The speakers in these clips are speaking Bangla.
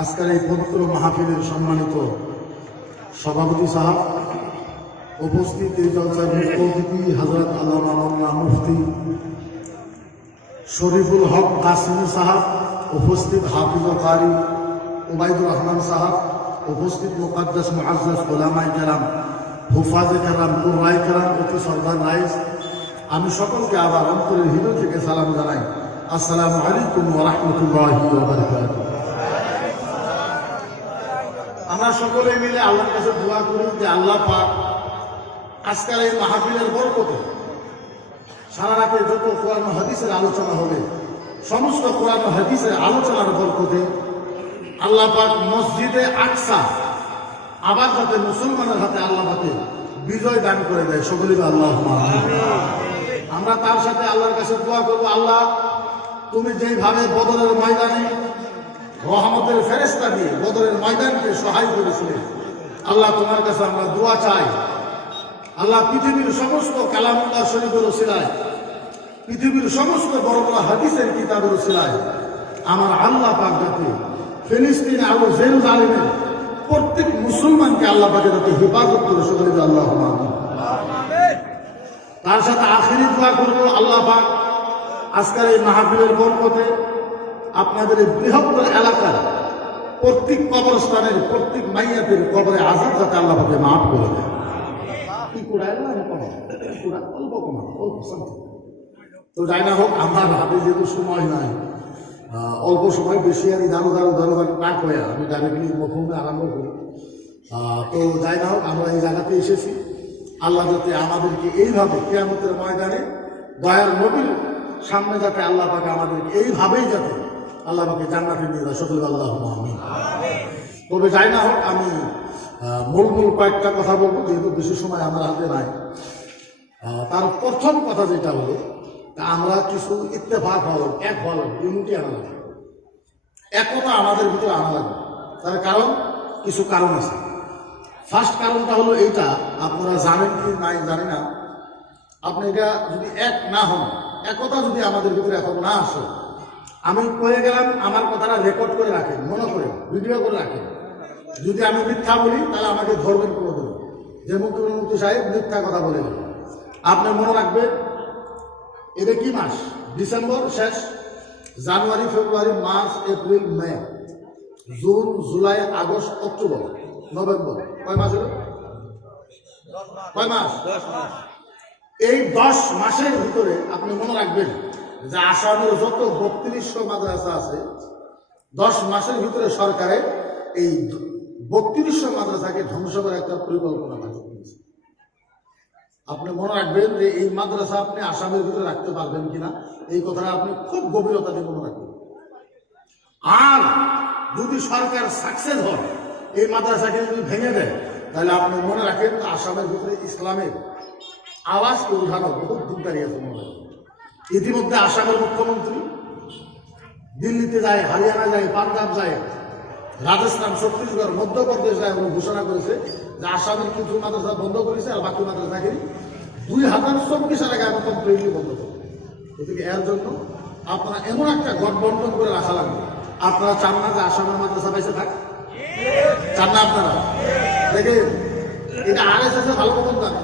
আজকের এই পবিত্র মাহফিলের সম্মানিত সভাপতি সাহেব, উপস্থিত এই জলসার মুখ্য অতিথি হযরত আল্লামা মাওলানা মুফতি শরীফুল হক কাসিমি সাহেব, উপস্থিত হাফিজুল কারি উবাইদুর রহমান সাহেব, উপস্থিত মুকদ্দাস মুআজ্জাজ উলামায়ে কেরাম, হুফাজে কেরাম, কুরআয়ে কেরাম, অতি সরদার রাইস, আমি সকলকে আবার অন্তরের হৃদয় থেকে সালাম জানাই। আসসালামু আলাইকুম ওয়া রাহমাতুল্লাহি ওয়া বারাকাতুহু। আমরা সকলে মিলে আল্লাহর কাছে দোয়া করি যে আল্লাহ পাক আজকের এই মাহফিলের বরকতে সারা রাতে যত কোরআন ও হাদিসের আলোচনা হবে, সমস্ত কোরআন ও হাদিসের আলোচনার বরকতে আল্লাহ পাক মসজিদে আকসা আবার যাতে মুসলমানের হাতে আল্লাহ পাকে বিজয় দান করে দেয়, সকলে আল্লাহুম্মা আমিন। আমরা তার সাথে আল্লাহর কাছে দোয়া করব, আল্লাহ তুমি যেইভাবে বদরের ময়দানে রহমতের ফেরেশতা দিয়ে বদরের ময়দানকে সহায় করেছিলেন, আল্লাহ তোমার কাছে আমরা দোয়া চাই। আল্লাহ পৃথিবীর সমস্ত কালামুল্লাহ শরীফের ওসিলায়, পৃথিবীর সমস্ত বড় বড় হাদিসের কিতাবের ওসিলায় আমার আল্লাহ পাক যাতে ফিলিস্তিন আর জেরুজালেমের প্রত্যেক মুসলমানকে আল্লাহ পাকে যাতে হেফাজত করে, সকলে আল্লাহুম্মা আমিন। তার সাথে আখিরি দোয়া করবো, আল্লাহ পাক আজকের এই মাহফিলের বরকতে আপনাদের এই বৃহত্তর এলাকার প্রত্যেক কবরস্থানের প্রত্যেক মাইয়াতের কবরে আযাব যাতে আল্লাহ পাকে মাফ করে দেয়। তো যাই না হোক, আমার হাতে যেহেতু সময় নাই, অল্প সময় বেশি আর দারো না হয়ে আমি ডাইরেক্টলি মফহুমে আরম্ভ করি। তো যাই না হোক, আমরা এই জায়গাতে এসেছি আল্লাহ যাতে আমাদেরকে এইভাবে কিয়ামতের ময়দানে দয়ার নবীর সামনে যাতে আল্লাহ পাকে আমাদেরকে এইভাবেই যাতে আল্লাহ পাকে জান্নাতে নিয়ে যায়, সকলে আল্লাহুম্মা আমিন। তবে যাই না হোক, আমি মূল কয়েকটা কথা বলবো, যেহেতু বেশি সময় আমার হাতে নাই। তার প্রথম কথা যেটা হলো, আমরা কিছু ইত্তেফাক হলো, এক হলো, ইউনিটি আনা লাগবে, একতা আমাদের ভিতরে আনা লাগবে। তার কারণ কিছু কারণ আছে। ফার্স্ট কারণটা হলো এইটা, আপনারা জানেন কি নাই জানি না, আপনি এটা যদি এক না হন, একতা যদি আমাদের ভিতরে এখন না আসে, আমি কয়ে গেলাম, আমার কথাটা রেকর্ড করে রাখেন, মনে করে ভিডিও করে রাখেন। যদি আমি মিথ্যা বলি তাহলে আমাকে ধরবেন করে দেবেন, যে মুখ্যমন্ত্রী সাহেব মিথ্যা কথা বলে গেল। আপনি মনে রাখবেন, এটা কি মাস? ডিসেম্বর শেষ, January, February, March, April, May, June, July, August, October, November, কয় মাস হলো? কয় মাস? এই 10 মাসের ভিতরে আপনি মনে রাখবেন যে আসামের যত 3200 মাদ্রাসা আছে, 10 মাসের ভিতরে সরকারে এই 3200 মাদ্রাসাকে ধ্বংস করার একটা পরিকল্পনা করেছে। আপনি মনে রাখবেন যে এই মাদ্রাসা আপনি আসামের ভিতরে রাখতে পারবেন কিনা, এই কথাটা আপনি খুব গভীরতা দিয়ে মনে রাখবেন। আর যদি সরকার সাকসেস হয়, এই মাদ্রাসাকে যদি ভেঙে দেয়, তাহলে আপনি মনে রাখেন আসামের ভিতরে ইসলামের আওয়াজকে উঠানো বহুত দূর দাঁড়িয়ে আছে। মনে রাখবেন, ইতিমধ্যে আসামের মুখ্যমন্ত্রী দিল্লিতে যায়, হরিয়ানা যায়, পাঞ্জাব যায়, রাজস্থান, ছত্তিশগড়, মধ্যপ্রদেশ যায়, উনি ঘোষণা করেছে যে আসামের কিছু মাদ্রাসা বন্ধ করেছে আর বাকি মাদ্রাসাকে 2024 এর আগে আমি কমপ্লিটলি বন্ধ করবো। এদিকে এর জন্য আপনারা এমন একটা গঠবন্ধন করে রাখা লাগবে। আপনারা চান না যে আসামের মাদ্রাসা বেঁচে থাক? চান না আপনারা? দেখেন, এটা RSS ভালো মতন জানে,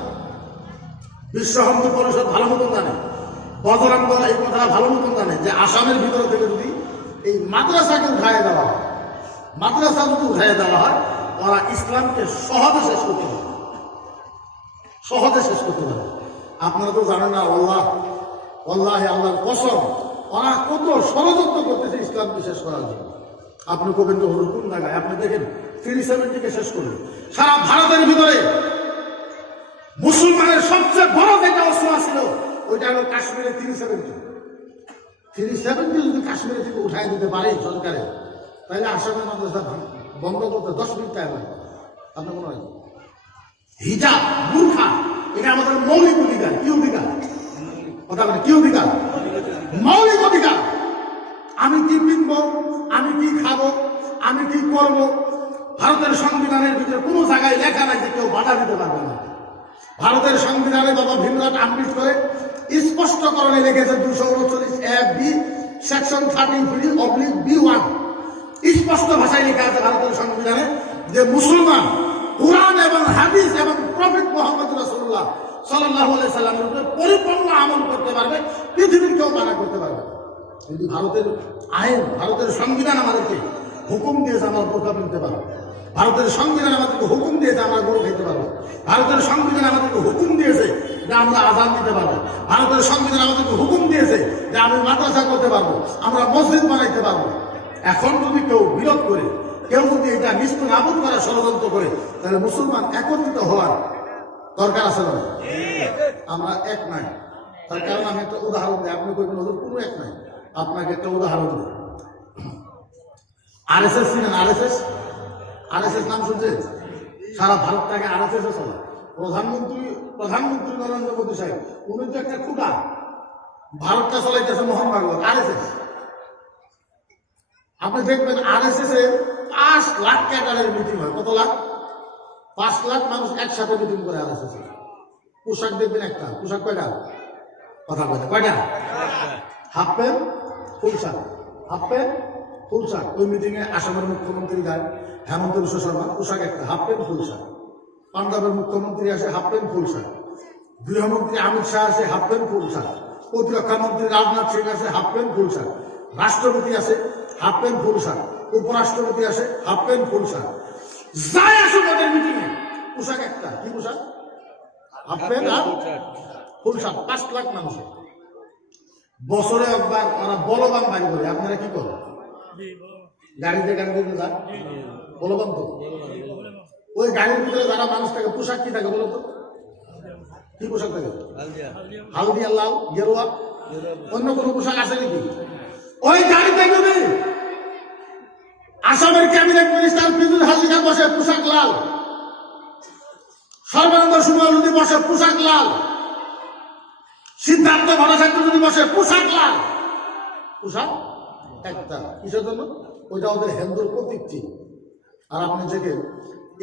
বিশ্ব হিন্দু পরিষদ ভালো মতন জানে, বজরং দল এই কথাটা ভালো মতন জানে যে আসামের ভিতরে থেকে যদি এই মাদ্রাসাকে উঠায় দেওয়া হয়, মাদ্রাসা যদি উঠাই দেওয়া হয়, ওরা ইসলামকে সহজে শেষ করতে পারে, সহজে শেষ করতে পারে। আপনারা তো জানেন না, আল্লাহর কসম, ওরা কত ষড়যন্ত্র করতেছে ইসলামকে শেষ করার জন্য। আপনি গোবিন্দ হল কোন জায়গায়? আপনি দেখেন 370 শেষ করলেন। সারা ভারতের ভিতরে মুসলমানের সবচেয়ে বড় যেটা অসুয়া ছিল, ওইটা হলো কাশ্মীরে 370 যদি কাশ্মীরে থেকে উঠাই দিতে পারে সরকারে, তাহলে আসামের মাদ্রাসা বন্ধ করতে 10 মিনিট টাইম লাগবে। আপনার মনে হয় হিজাব, বুরখা, এটা আমাদের মৌলিক অধিকার। কি অধিকার? কথা বলে, কি অধিকার? মৌলিক অধিকার। আমি কি কিনবো, আমি কি খাবো, আমি কি করব, ভারতের সংবিধানের ভিতরে কোনো জায়গায় লেখা নাই যে কেউ বাধা দিতে পারবে না। ভারতের সংবিধানে বাবা ভীমরাও আম্বেদকর স্পষ্টকরণে লিখেছে 239 AB সেকশন 33(B1) স্পষ্ট ভাষায় লেখা আছে ভারতের সংবিধানে যে মুসলমান কোরআন এবং হাদিস এবং প্রফেট মুহাম্মদ রাসূলুল্লাহ সাল্লাল্লাহু আলাইহি সাল্লামের উপরে পরিপূর্ণ আমল করতে পারবে, পৃথিবীর কেউ মানা করতে পারবে না। কিন্তু ভারতের আইন, ভারতের সংবিধান আমাদেরকে হুকুম দিয়েছে আমরা বোরকা পরতে পারবো। ভারতের সংবিধান আমাদেরকে হুকুম দিয়েছে আমরা গরু খেতে পারবো। ভারতের সংবিধান আমাদেরকে হুকুম দিয়েছে যে আমরা আযান দিতে পারবো। ভারতের সংবিধান আমাদেরকে হুকুম দিয়েছে যে আমি মাদ্রাসা করতে পারবো, আমরা মসজিদ বানাইতে পারবো। এখন যদি কেউ বিরোধ করে, কেউ যদি এটা নিস্তুনাবুদ করার ষড়যন্ত্র করে, তাহলে মুসলমান একত্রিত হওয়ার দরকার আছে না? আমরা এক নাই। তার কারণ আমি একটা উদাহরণ দিই, আপনি কইবেন ওদের কোনো এক নাই, আপনাকে একটা উদাহরণ দিই। আরএসএস ছিলেন, আরএসএস নাম শুনছেন? সারা ভারতটাকে আরএসএস চলে। প্রধানমন্ত্রী নরেন্দ্র মোদী সাহেব, উনি তো একটা খুঁটা, ভারতটা চলাইতেছে মোহন ভাগবত, আরএসএস। আপনি দেখবেন আরএসএস এর 5 লাখ ক্যাডারের মিটিং হয়। কত লাখ? 5 লাখ মানুষ একসাথে মিটিং করে আরএসএস। পোশাক দেখবেন একটা, পোশাক কয়টা? কথা কয়টা? কয়টা? Half pant full shirt, half pant full shirt. ওই মিটিং এ আসামের মুখ্যমন্ত্রী যায়, হেমন্ত বিশ্ব শর্মা, পোশাক একটা, হাফ প্যান্ট ফুল শার্ট। পাঞ্জাবের মুখ্যমন্ত্রী আসে, হাফ প্যান্ট ফুল শার্ট। গৃহমন্ত্রী অমিত শাহ আসে, হাফ প্যান্ট ফুল শার্ট। প্রতিরক্ষা মন্ত্রী রাজনাথ সিং আসে, হাফ প্যান্ট ফুল শার্ট। রাষ্ট্রপতি আসে, হাফ প্যান্ট ফুল শার্ট। উপরাষ্ট্রপতি আসে, হাফ প্যান্ট ফুল শার্ট। যাই আসুক ওদের মিটিং এ পোশাক একটা, কি পোশাক? হাফ প্যান্ট আর ফুল শার্ট। 5 লাখ মানুষের বছরে একবার ওরা বলবান বাড়ি করে। আপনারা কি করেন? গাড়িতে যান, বলবান তো। ওই গাড়ির ভিতরে যারা মানুষ থাকে, পোশাক কি থাকে বলো তো? কি পোশাক থাকে? হালদিয়া, লাল, গেরুয়া, অন্য কোনো পোশাক আছে নাকি? ওই গাড়িতে যদি আসামের ক্যাবিনেট মিনিস্টার ফিজুল হাজিরা বসে, পোশাক লাল। সর্বানন্দ সোনোয়াল যদি বসে, পোশাক লাল। সিদ্ধার্থ ভট্টাচার্য যদি বসে, পোশাক লাল। পোশাক একটা, কিসের জন্য? ওইটা ওদের হিন্দুর প্রতীক চিহ্ন। আর আপনি দেখেন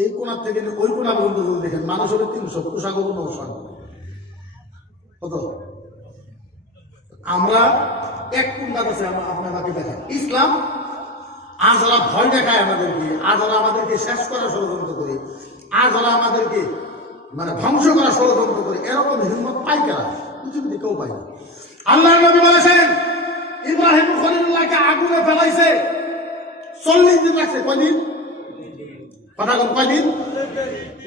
এই কোণার থেকে ওই কোণা পর্যন্ত যদি দেখেন, মানুষ হবে 300, পোশাক হবে 900। কত? আমরা এক কোণটা আছে, আপনাকে দেখাই ইসলাম। আজ ওরা ভয় দেখায় আমাদেরকে, আজ ওরা আমাদেরকে শেষ করার ষড়যন্ত্র করে, আজ ওরা আমাদেরকে মানে ধ্বংস করার ষড়যন্ত্র করে। এরকম হিম্মত পাই কারা? পৃথিবীতে কেউ পায় না। আল্লাহর নবী বলেছেন ইব্রাহিম খলিলুল্লাহকে আগুনে ফেলাইছে, 40 দিন লাগছে। কয়দিন? কথা বল, কয়দিন?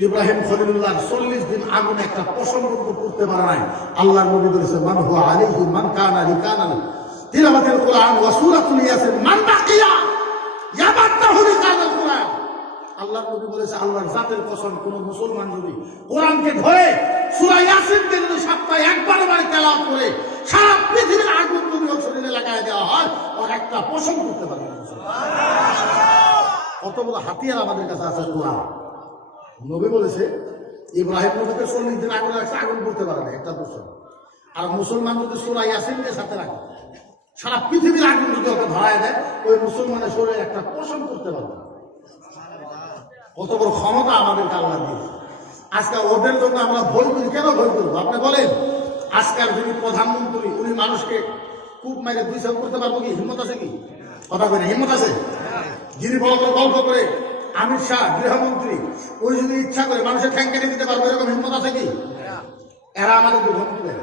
ইব্রাহিম খলিলুল্লাহ 40 দিন আগুনে একটা পশম করতে পারে নাই। আল্লাহর নবী বলেছেন মান হুয়া আলাইহি মান কানা রিকানান তিলাওয়াতুল কুরআন ওয়া সূরাতুল ইয়াসিন মান বাকিয়া ইয়াবাতাহু রিকানাল কুরআন। আল্লাহর নবী বলেছে আল্লাহর জাতের কসম, কোন মুসলমান যদি কোরআনকে ধরে সূরা ইয়াসিনকে যদি সপ্তাহে একবার তেলাওয়াত করে, সারা পৃথিবীর আগুন যদি ওর শরীরে লাগায় দেওয়া হয়, ওর একটা পশম করতে পারবে না। কত বড় হাতিয়ার আমাদের কাছে আছে কোরআন। নবী বলেছে ইব্রাহিম নবীকে 40 দিন আগুন রাখছে, আগুন করতে পারে না একটা পশম। আর মুসলমান যদি সূরা ইয়াসিনকে সাথে রাখে, সারা পৃথিবীর আগুন যদি ওকে ধরায় দেয়, ওই মুসলমানের শরীরে একটা পশম করতে পারবে না। কত বড় ক্ষমতা আমাদেরকে আল্লাহ দিয়েছে। আজকে ওদের জন্য আমরা ভয় করি। কেন ভয় করবো আপনি বলেন? আজকাল যিনি প্রধানমন্ত্রী, উনি মানুষকে কূপ মাইরে 2 সাল করতে পারবো কি? হিম্মত আছে কি? কথা বলে হিম্মত আছে? যিনি বড় বড় গল্প করে অমিত শাহ গৃহমন্ত্রী, ওই যদি ইচ্ছা করে মানুষের ঠ্যাং কেটে দিতে পারবো, এরকম হিম্মত আছে কি? এরা আমাদের ধমকি দেয়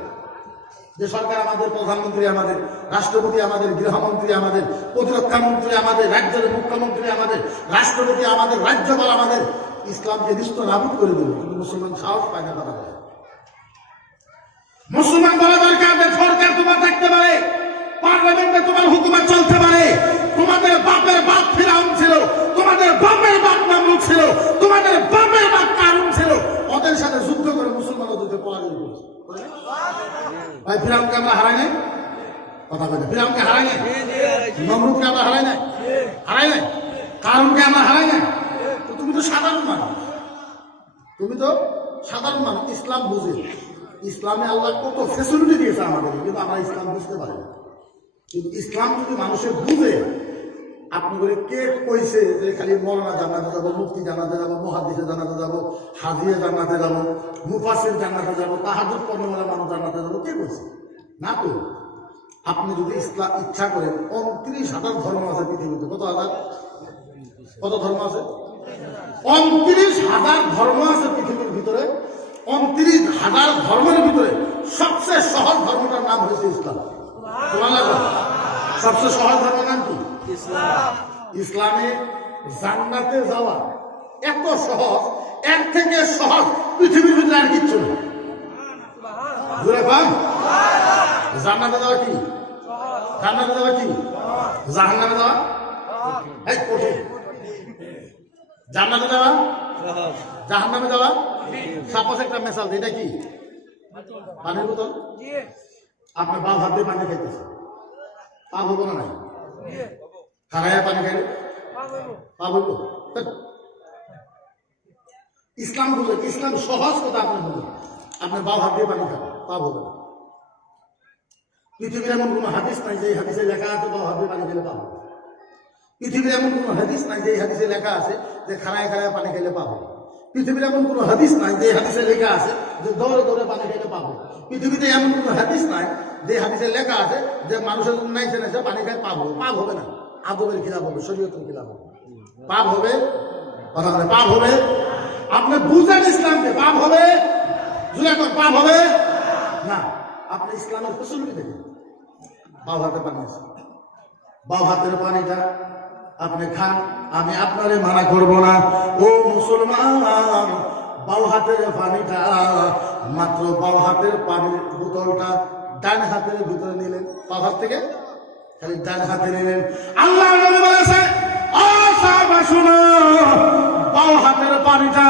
যে সরকার আমাদের, প্রধানমন্ত্রী আমাদের, রাষ্ট্রপতি আমাদের, গৃহমন্ত্রী আমাদের, প্রতিরক্ষা মন্ত্রী আমাদের, রাজ্যের মুখ্যমন্ত্রী আমাদের, রাষ্ট্রপতি আমাদের, রাজ্যপাল আমাদের, ইসলামকে নিস্তুনাবুদ করে দেবে। কিন্তু মুসলমান সাহস পায় না। কথা বলে মুসলমান বলা দরকার যে সরকার তোমার থাকতে পারে, পার্লামেন্টে তোমার হুকুমত চলতে পারে, তোমাদের বাপের বাপ ফিরাউন ছিল, তোমাদের বাপের বাপ নামরুদ ছিল, তোমাদের বাপের বাপ কারুন ছিল। ওদের সাথে যুদ্ধ করে মুসলমান ওদেরকে পরাজয় করেছে। ভাই ফিরাউনকে আমরা হারাই নাই? কথা বলে ফিরাউনকে হারাই নাই? নমরুদকে আমরা হারাই নাই? কারুনকে আমরা হারাই নাই? তো তুমি তো সাধারণ মানুষ, তুমি তো সাধারণ মানুষ। ইসলাম বুঝে, ইসলামে আল্লাহ কত ফেসিলিটি দিয়েছে আমাদের, কিন্তু আমরা ইসলাম বুঝতে পারি না। কিন্তু ইসলাম যদি মানুষের বুঝে, আপনি বলে কে কইছে যে খালি মৌলানা জান্নাতে যাবো, মুফতি জান্নাতে যাবো, মুহাদ্দিসে জান্নাতে যাবো, হাদিয়া জান্নাতে যাবো, মুফাসসির জান্নাতে যাবো, তাহাজ্জুদ পড়নেওয়ালা মানুষ জান্নাতে যাবো, কে কইছে? না তো। আপনি যদি ইসলাম ইচ্ছা করেন, 29,000 ধর্ম আছে পৃথিবীতে। কত হাজার? কত ধর্ম আছে? 29,000 ধর্ম আছে পৃথিবীর ভিতরে। 29,000 ধর্মের ভিতরে সবচেয়ে সহজ ধর্মটার নাম হয়েছে ইসলাম। সবচেয়ে সহজ ধর্মের নাম কি? ইসলামে জান্নাতে যাওয়া এত সহজ, এর থেকে সহজ পৃথিবীর ভিতরে আর কিচ্ছু নেই। জান্নাতে যাওয়া কি? জান্নাতে যাওয়া কি? জাহান্নামে যাওয়া কঠিন। জান্নাতে যাওয়া, জাহান্নামে যাওয়া। সাপোজ একটা মেসাল, এটা কি? পানির বোতল। আপনার বাপ হাত দিয়ে পানি খাইতেছে, পাপ হবো না? নাই খারাইয়া পানি খাইলে পাপ হইব? ইসলাম বুঝে, ইসলাম সহজ কথা আপনি বুঝেন। আপনার বাপ হাত দিয়ে পানি খাবেন, পাপ হবে না। পৃথিবীর এমন কোন হাদিস নাই যে হাদিসে লেখা আছে বাপ হাত দিয়ে পানি খেলে পাপ হবে। পৃথিবীর এমন কোন হাদিস নাই যে হাদিসে লেখা আছে যে খারায় খারায় পানি খেলে পাপ হবে। পৃথিবীর এমন কোন হাদিস নাই যে হাদিসে লেখা আছে যে দৌড়ে দৌড়ে পানি খেলে পাপ হবে। পৃথিবীতে এমন কোন হাদিস নাই যে হাদিসে লেখা আছে যে মানুষের নাইছে নাইছে পানি খায় পাপ হবে। পাপ হবে না। আদবের খিলাফ হবে, শরীয়তের খিলাফ হবে। পাপ হবে, কথা বলে পাপ হবে। আপনি বুঝেন ইসলামকে, পাপ হবে? জুড়ে পাপ হবে না। আপনি ইসলামের ফসলটি দেখেন, বাউ হাতে পানি আছে, বাউ হাতের পানিটা আপনি খান, আমি আপনারে মানা করব না। ও মুসলমান, বাউ হাতের পানিটা, মাত্র বাউ হাতের পানির বোতলটা ডান হাতের ভিতরে নিলেন, বাউ হাত থেকে খালি ডান হাতে নিলেন। আল্লাহ নবী বলেছে, ও সাহাবা শুনো, বাউ হাতের পানিটা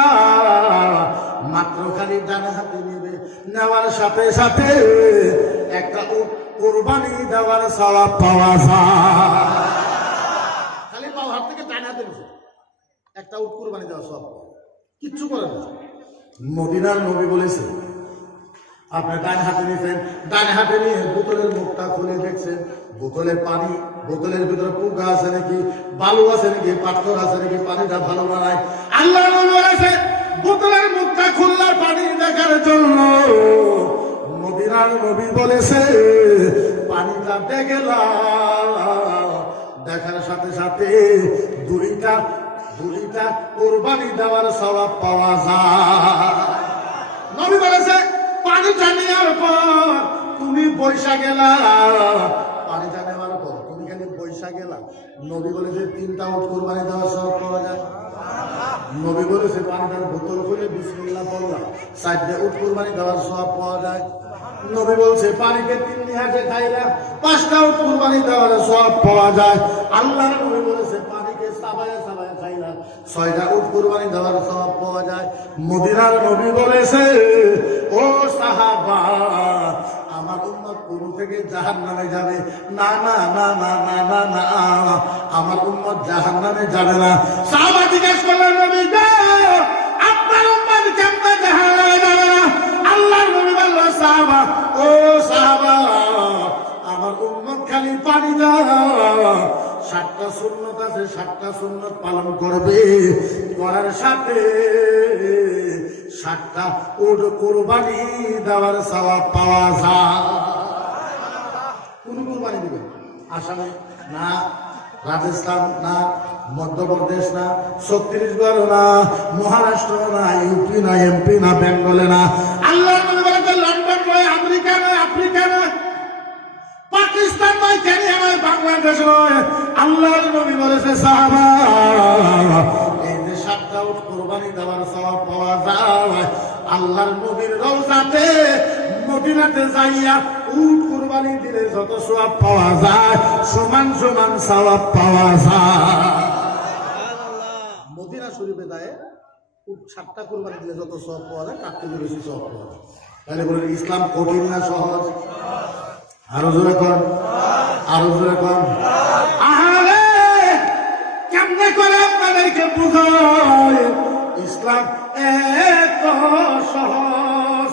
মাত্র খালি ডান হাতে নিবে, নেওয়ার সাথে সাথে একটা কুরবানি দেওয়ার সওয়াব পাওয়া যায়। খালি বাউ হাত থেকে ডান হাতে নিছে, একটা উট কুরবানি দেওয়ার সওয়াব, কিচ্ছু করেন না। মদিনার নবী বলেছে, আপনি ডান হাতে নিয়েছেন, ডান হাতে নিয়ে বোতলের মুখটা খুলে দেখছেন বোতলের পানি, বোতলের ভিতরে পোকা আছে নাকি, বালু আছে নাকি, পাথর আছে নাকি, পানিটা ভালো না নাই। আল্লাহ নবী বলেছে, বোতলের মুখটা খুললার পানি দেখার জন্য মদিনার নবী বলেছে, পানিটা দেখলাম, দেখার সাথে সাথে দুইটা কুরবানি দেওয়ার সওয়াব পাওয়া যায়। নবী বলেছে, পানিটা নেওয়ার পর তুমি বৈশা গেলা, পানিটা নেওয়ার পর তুমি খালি বৈশা গেলা। নবী বলেছে 3টা উট কুরবানি দেওয়ার সওয়াব পাওয়া যায়। নবী বলেছে পানিটার বোতল খুলে বিসমিল্লাহ বললাম, 4টে উট কুরবানি দেওয়ার সওয়াব পাওয়া যায়। নবী বলছে পানিকে 3 নিহাতে খাইলা, 5টা উট কুরবানি দেওয়ার সওয়াব পাওয়া যায়। আল্লাহর নবী বলেছে পানিকে সাবায়া সাবায়া খাইলা, 6টা উট কুরবানি দেওয়ার সওয়াব পাওয়া যায়। মদিনার নবী বলেছে, ও সাহাবা, আমার উম্মত কোন থেকে জাহান্নামে যাবে না, না না না না না না, আমার উম্মত জাহান্নামে যাবে না। সাহাবা জিজ্ঞেস করলেন, নবী গো, আপনার উম্মত কেমনে জাহান্নামে যাবে না? আল্লাহর নবী বলল, সাহাবা, ও সাহাবা, আমার উম্মত খালি পানি দাও, 7টা সুন্নত আছে, 7টা সুন্নত পালন করবে, করার সাথে 7টা উট কুরবানি দেওয়ার সওয়াব পাওয়া যায়। কোন কুরবানি দিবেন? আসামে না, রাজস্থান না, মধ্যপ্রদেশ না, ছত্তিশগড় না, মহারাষ্ট্র না, ইউপি না, এমপি না, বেঙ্গলে না। আল্লাহ লন্ডন নয়, আমেরিকা নয়, আফ্রিকা নয়, পাকিস্তান নয়, কেনিয়া নয়, বাংলাদেশ নয়। আল্লাহর নবী বলেছে, সাহাবা, এই যে 7টা উট কুরবানি দেওয়ার সওয়াব পাওয়া যায়, আল্লাহর নবীর রওজাতে মদিনাতে যাইয়া উট কুরবানি দিলে যত সওয়াব পাওয়া যায়, সমান সমান সওয়াব পাওয়া যায়। মদিনা শরীফে যায় উট 7টা কুরবানি দিলে যত সওয়াব পাওয়া যায়, তার থেকে বেশি সওয়াব পাওয়া যায়। তাহলে বলেন ইসলাম কঠিন না সহজ? আরো জোরে কর, আরো জোরে কর। আহারে, কেমনে করে আপনাদেরকে বুঝায় ইসলাম এত সহজ?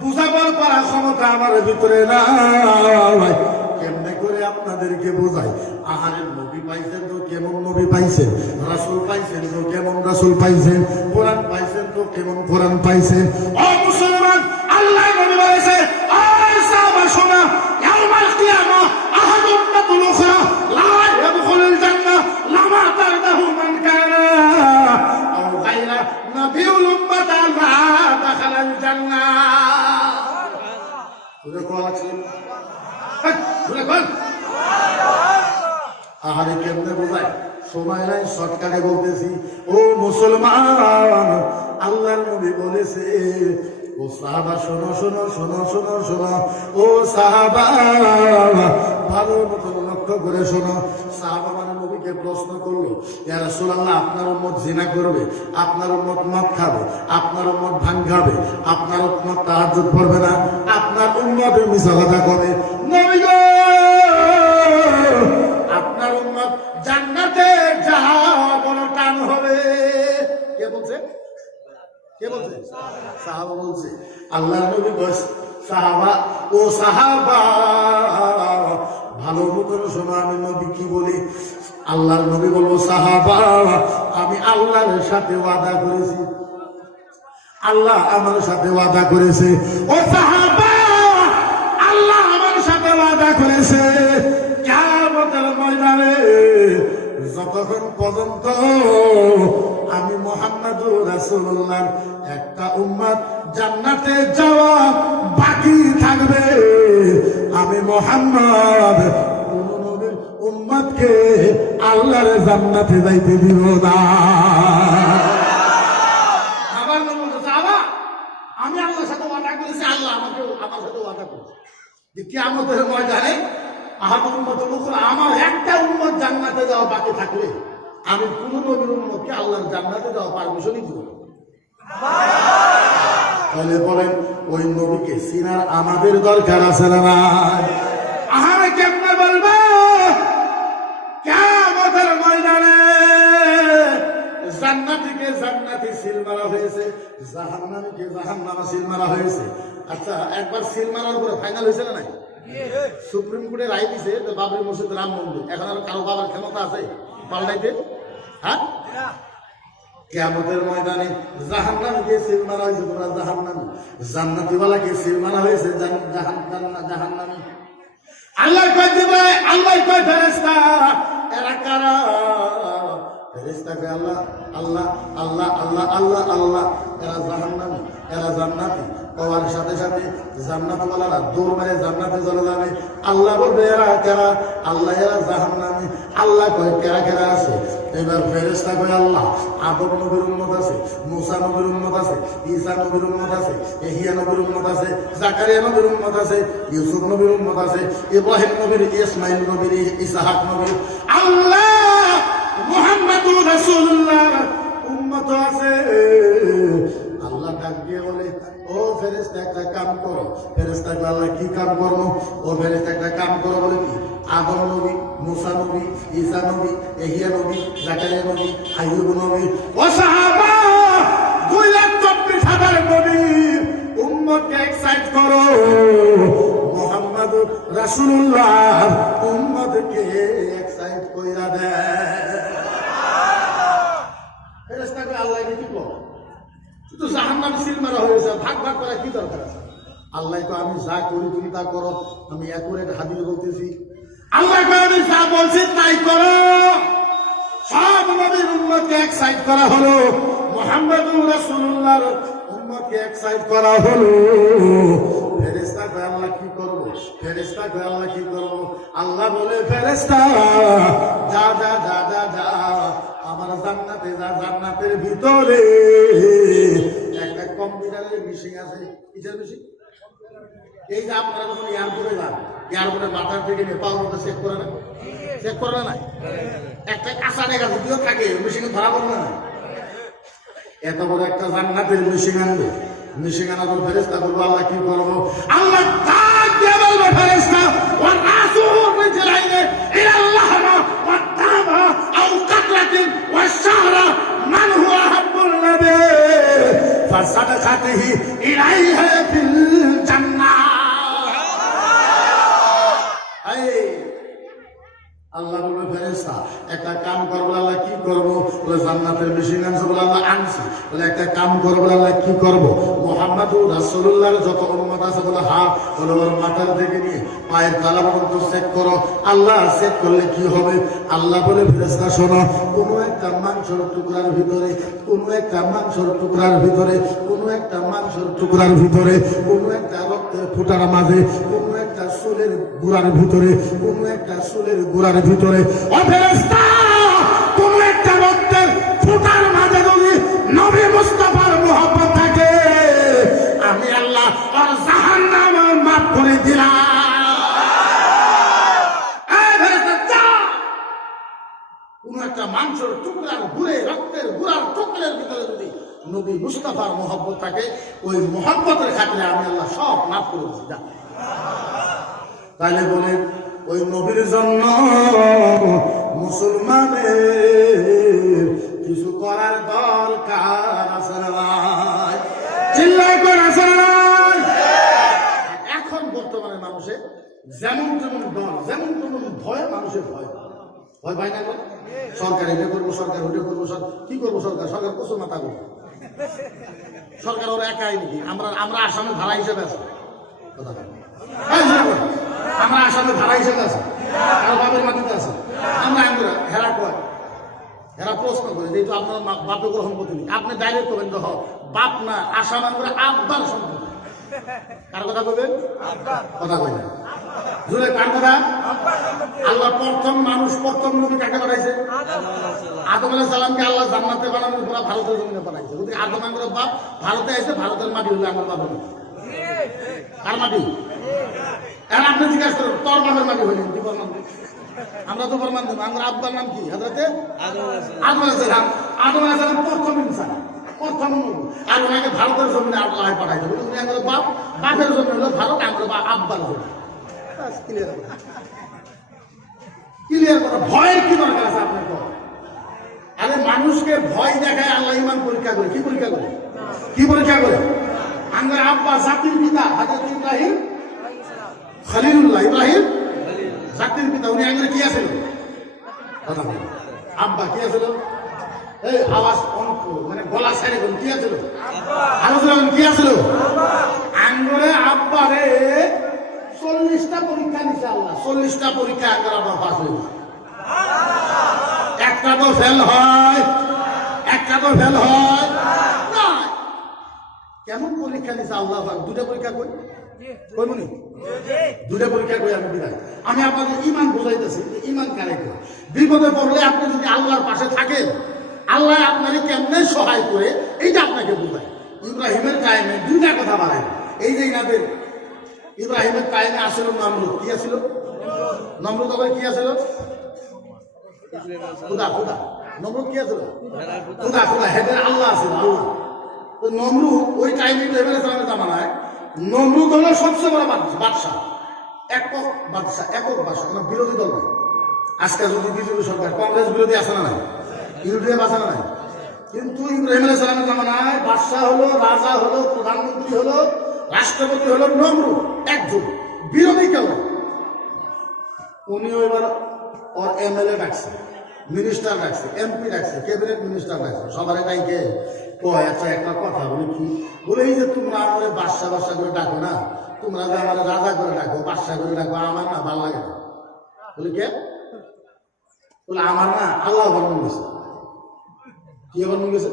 বুঝাবার পারা ক্ষমতা আমার ভিতরে নাই। কেমনে করে আপনাদেরকে বোঝাই? আহারের নবী পাইছেন তো কেমন নবী পাইছেন, রাসূল পাইছেন তো কেমন রাসূল পাইছেন, কোরআন পাইছেন তো কেমন কোরআন পাইছেন। ও মুসলমান, আল্লাহ নবী বলেছে, ও সাহাবা শোনা, ইয়াউমাল কিয়ামah আহাদুন তাতুল উখরা লা ইয়াদখুলুল জান্নাহ লামা তারদাহু মান কানা তুলে কোয়া লাগছে তুলে কোন আহারে কেমনে বোঝায় সময় নাই শর্টকাটে বলতেছি ও মুসলমান আল্লাহর নবী বলেছে ও সাহাবা শোনো শোনো শোনো শোনো শোনো ও সাহাবা ভালো মতো লক্ষ্য করে শোনো সাহাবা মানে নবীকে প্রশ্ন করলো ইয়া রাসূলুল্লাহ আপনার উম্মত জিনা করবে আপনার উম্মত মদ খাবে আপনার উম্মত ভাঙ খাবে আপনার উম্মত তাহাজ্জুদ পড়বে না আপনার উম্মত মিছা কথা কবে নবী গো আপনার উম্মত জান্নাতে যাওয়ার টান হবে কে বলছে কে বলছে সাহাবা বলছে আল্লাহর নবী বস সাহাবা ও সাহাবা ভালো মতো শোনো আমি নবী কি বলি আল্লাহর নবী বলবো সাহাবা আমি আল্লাহর সাথে ওয়াদা করেছি আল্লাহ আমার সাথে ওয়াদা করেছে ও সাহাবা আল্লাহ আমার সাথে ওয়াদা করেছে কিয়ামতের ময়দানে যতক্ষণ পর্যন্ত আমি মুহাম্মদুর রাসূলুল্লাহর একটা উম্মত জান্নাতে যাওয়া বাকি থাকবে আমি মুহাম্মদ কোন নবীর উম্মতকে আল্লাহর জান্নাতে যাইতে দিব না আবার বলতে সাহাবা আমি আল্লাহর সাথে ওয়াদা করেছি আল্লাহ আমাকে আমার সাথে ওয়াদা করেছে যে কিয়ামতের ময়দানে আমার একটা উম্মত জান্নাতে যাওয়া বাকি থাকলে আমি কোন নবীর উম্মতকে আল্লাহর জান্নাতে যাওয়া পারমিশনই দিব তাহলে বলেন ওই নবীকে চিনার আমাদের দরকার আছে না নাই আহারে কেমনে বলবে কিয়ামতের ময়দানে জান্নাতীকে জান্নাতি সিল মারা হয়েছে জাহান্নামীকে জাহান্নামে সিল মারা হয়েছে আচ্ছা একবার সিল মারার পরে ফাইনাল হয়েছে না নাই সুপ্রিম কোর্টে রায় দিছে বাবরি মসজিদ রাম মন্দির এখন আর কারো বাবার ক্ষমতা আছে পাল্টাইতে হ্যাঁ কিয়ামতের ময়দানে জাহান্নামীকে সিল মারা হয়েছে তোমরা জাহান্নামী জান্নাতীওয়ালাকে সিল মারা হয়েছে জাহান্নামী আল্লাহ কয় দিবে আল্লাহ কয় ফেরেশতা এরা কারা ফেরেশতা কয় আল্লাহ আল্লাহ আল্লাহ আল্লাহ আল্লাহ আল্লাহ এরা জাহান্নামী এরা জান্নাতী পাওয়ার সাথে সাথে জান্নাতওয়ালারা দৌড় মেরে জান্নাতে চলে যাবে আল্লাহ বলবে এরা কারা আল্লাহ এরা জাহান্নামী আল্লাহ কয় কারা কারা আছে এবার ফেরেশতা কয় আল্লাহ আদম নবীর উম্মত আছে মুসা নবীর উম্মত আছে ঈসা নবীর উম্মত আছে ইহইয়া নবীর উম্মত আছে জাকারিয়া নবীর উম্মত আছে ইউসুফ নবীর উম্মত আছে ইব্রাহিম নবীর ইসমাঈল নবীর ইসহাক নবীর আল্লাহ মুহাম্মদুর রাসূলুল্লাহ উম্মত আছে আল্লাহ ডাক দিয়ে বলে ও ফেরেশতা একটা কাম করো ফেরেশতা কয় আল্লাহ কি কাম করবো ও ফেরেশতা একটা কাম করো বলে কি আদম নবী মুসা নবী ঈসা নবী ইহইয়া নবী জাকারিয়া নবী আইয়ুব নবী ও সাহাবা 2,24,000 নবীর উম্মতকে এক্সাইট করো মুহাম্মদুর রাসূলুল্লাহ উম্মতকে এক্সাইট কইরা দেয় ফেরেশতা কয় আল্লাহ কি করো তো জাহান্নামে সিল মারা হয়েছে ভাগ ভাগ করা কি দরকার আছে আল্লাহ তো আমি যা করি তুমি তা করো আমি একুরেট হাদিস বলতেছি আল্লাহ আমি যা বলছি তাই করো সব নবীর উম্মতকে এক্সাইট করা হলো মুহাম্মদুর রাসূলুল্লাহর উম্মতকে এক্সাইট করা হলো ফেরেশতা কয় আল্লাহ কি করব ফেরেশতা কয় আল্লাহ কি করব আল্লাহ বলে ফেরেশতা যা যা যা যা যা আমার জান্নাতে যা জান্নাতের ভিতরে একটা কম্পিউটারের মেশিন আছে কিসের মেশিন এই যে আপনারা যখন এয়ারপোর্টে যান এয়ারপোর্টের মাথার থেকে নেপাল মতো চেক করে না একটা কাঁচা নেগা যদিও থাকে মেশিনে ধরা পড়বে না এত বড় একটা জান্নাতের মেশিন আনবে মেশিন আনার পর ফেরেশতা বলবো আল্লাহ কি করবো আল্লাহ ডাক দিয়ে বলবে ফেরেশতা ওয়া নাসুর বিজলাইনে ইলাল্লাহ ওয়া তাবা আও কাতরাতিন ওয়া শাহরা মান হুয়া হাব্বুল নবী ফাসাদাকাতিহি ইলাইহি ফিল জান্নাহ আল্লাহ বলবে ফেরেশতা একটা কাম করবো, আল্লাহ কি করবো? বলে জান্নাতের মেশিন আনছে, বলে আল্লাহ আনছি। বলে একটা কাম করবো, আল্লাহ কি করবো? মুহাম্মাদুর রাসূলুল্লাহর যত উম্মত আছে, বলে হ্যাঁ। বলে ওর মাথার থেকে নিয়ে পায়ের তালা পর্যন্ত চেক করো। আল্লাহ চেক করলে কি হবে? আল্লাহ বলে ফেরেশতা শোনো, কোনো একটা মাংসের টুকরার ভিতরে, কোনো একটা মাংসের টুকরার ভিতরে, কোনো একটা মাংসের টুকরার ভিতরে, কোনো একটা রক্তের ফোঁটার মাঝে, কোনো একটা চুলের গুড়ার ভিতরে, কোনো একটা চুলের গুড়ার ভিতরে, ও ফেরেশতা, কোনো একটা রক্তের ফোঁটার মাঝে যদি নবী মুস্তাফার মুহাব্বত থাকে, আমি আল্লাহ আর জাহান্নাম মাফ করে দিলাম। কোন একটা মাংসের টুকরার গুড়ে, রক্তের গুড়ার টুকরের ভিতরে যদি নবী মুস্তাফার মুহাব্বত থাকে, ওই মুহাব্বতের খাতিরে আমি আল্লাহ সব মাফ করে দিচ্ছি। তাহলে বলেন, ওই নবীর জন্য মুসলমানের কিছু করার দরকার আছে না ভাই? চিল্লাই করে আছে না ভাই? এখন বর্তমানে মানুষের যেমন যেমন দল, যেমন তেমন ভয়, মানুষের ভয় ভয় পায় না। সরকার এটা করবো, সরকার ওটা করবো, কি করবো? সরকার সরকার প্রচুর মাথা করবো। সরকার ওরা একাই নাকি? আমরা আসামে ভাড়া হিসেবে আছি। আমরা আসামে ভাড়া হিসেবে আছি, আর বাপের মাটিতে আছে। আমরা হেরা কয়, হেরা প্রশ্ন করে, যেহেতু আপনার বাপে গ্রহণ করতে, আপনি ডাইরেক্ট করবেন, দেখো বাপ না, আসাম আমরা আব্বার সম্পত্তি। কার কথা বলবেন? কথা কই না জুড়ে, কার কথা? আল্লাহ প্রথম মানুষ, প্রথম নবী কাকে পাঠাইছে? আদম আলাইহিস সালামকে আল্লাহ জান্নাতে বানানোর পর ভারতের জমিনে পাঠাইছে। যদি আদম আমার বাপ ভারতে আসে, ভারতের মাটি হলে আমার বাপের মাটি। কার মাটি? এখন আপনি জিজ্ঞাসা করুন, তোর বাপের মাটি হইলেন কি প্রমাণ? আমরা তো প্রমাণ দেবো। আমার আব্বার নাম কি? হযরতে আদম আলাইহিস সালাম। আদম আলাইহিস সালাম প্রথম ইনসান, প্রথম নবী। আর ওনাকে ভারতের জমিনে আল্লাহ পাঠাইছে। উনি আমার বাপ, বাপের জমি হলো ভারত, আমার আব্বার জমি। ক্লিয়ার করা। ভয়ের কি দরকার আছে আপনার? আরে মানুষকে ভয় দেখায় আল্লাহ ইমান পরীক্ষা করে। কি পরীক্ষা করে? কি পরীক্ষা করে? আমার আব্বা জাতির পিতা হযরত ইব্রাহিম খলিলুল্লাহ, ইব্রাহিম জাতির পিতা। উনি আগে কি আছিল? আব্বা কি আছিল? এই আওয়াজ অঙ্ক মানে গলা ছেড়ে কোন কি আছিল? আলোচনা কি আছিল? আঙ্গরে আব্বারে 40টা পরীক্ষা নিছে আল্লাহ। 40টা পরীক্ষা আঙ্গর আব্বা পাস হইছে। একটা তো ফেল হয়, একটা তো ফেল হয় না। কেমন পরীক্ষা নিছে আল্লাহ? দুটা পরীক্ষা কই কইমনি, দুটা পরীক্ষা কই আমি বিদায়। আমি আপনাদের ইমান বোঝাইতেছি, ইমান কারে করে। বিপদে পড়লে আপনি যদি আল্লাহর পাশে থাকেন, আল্লাহ আপনাকে কেমনে সহায় করে, এইটা আপনাকে বোঝায়। ইব্রাহিমের কায়েমে দুইটা কথা বাড়ায়। এই যে ইনাদের ইব্রাহিমের কায়েমে আসলে নমরুদ কি আছিল? নমরুদ আবার কি আছিল? খুদা। খুদা। নমরুদ কি আছিল? খুদা। খুদা হেদের আল্লাহ আছিল, আল্লাহ। তো নমরুদ ওই টাইমে ইব্রাহিম আলাইহিস সালামের জামানায় নমরুদ হলো সবচেয়ে বড় বাদশাহ, একক বাদশাহ, একক বাদশাহ, কোনো বিরোধী দল নাই। আজকে যদি বিজেপি সরকার, কংগ্রেস বিরোধী আছে না নাই? ইউডিএফ আছে না নাই? কিন্তু ইব্রাহিম আলাইহিস সালামের জামানায় বাদশাহ হলো, রাজা হলো, প্রধানমন্ত্রী হলো, রাষ্ট্রপতি হলো নমরুদ, একজন, বিরোধী কেউ। উনিও এবার ওর এমএলএ ডাকছে, মিনিস্টার ডাকছে, এমপি ডাকছে, ক্যাবিনেট মিনিস্টার ডাকছে, সবার ডাইকে কয়, আচ্ছা একটা কথা বলি কি? বলে এই যে তোমরা আমার বাদশা বাদশা করে ডাকো না, তোমরা যে আমার রাজা করে ডাকো, বাদশা করে ডাকো, আমার না ভালো লাগে না। বলে কে? বলে আমার না আল্লাহ বর্ণন গেছে। কি বর্ণন গেছে?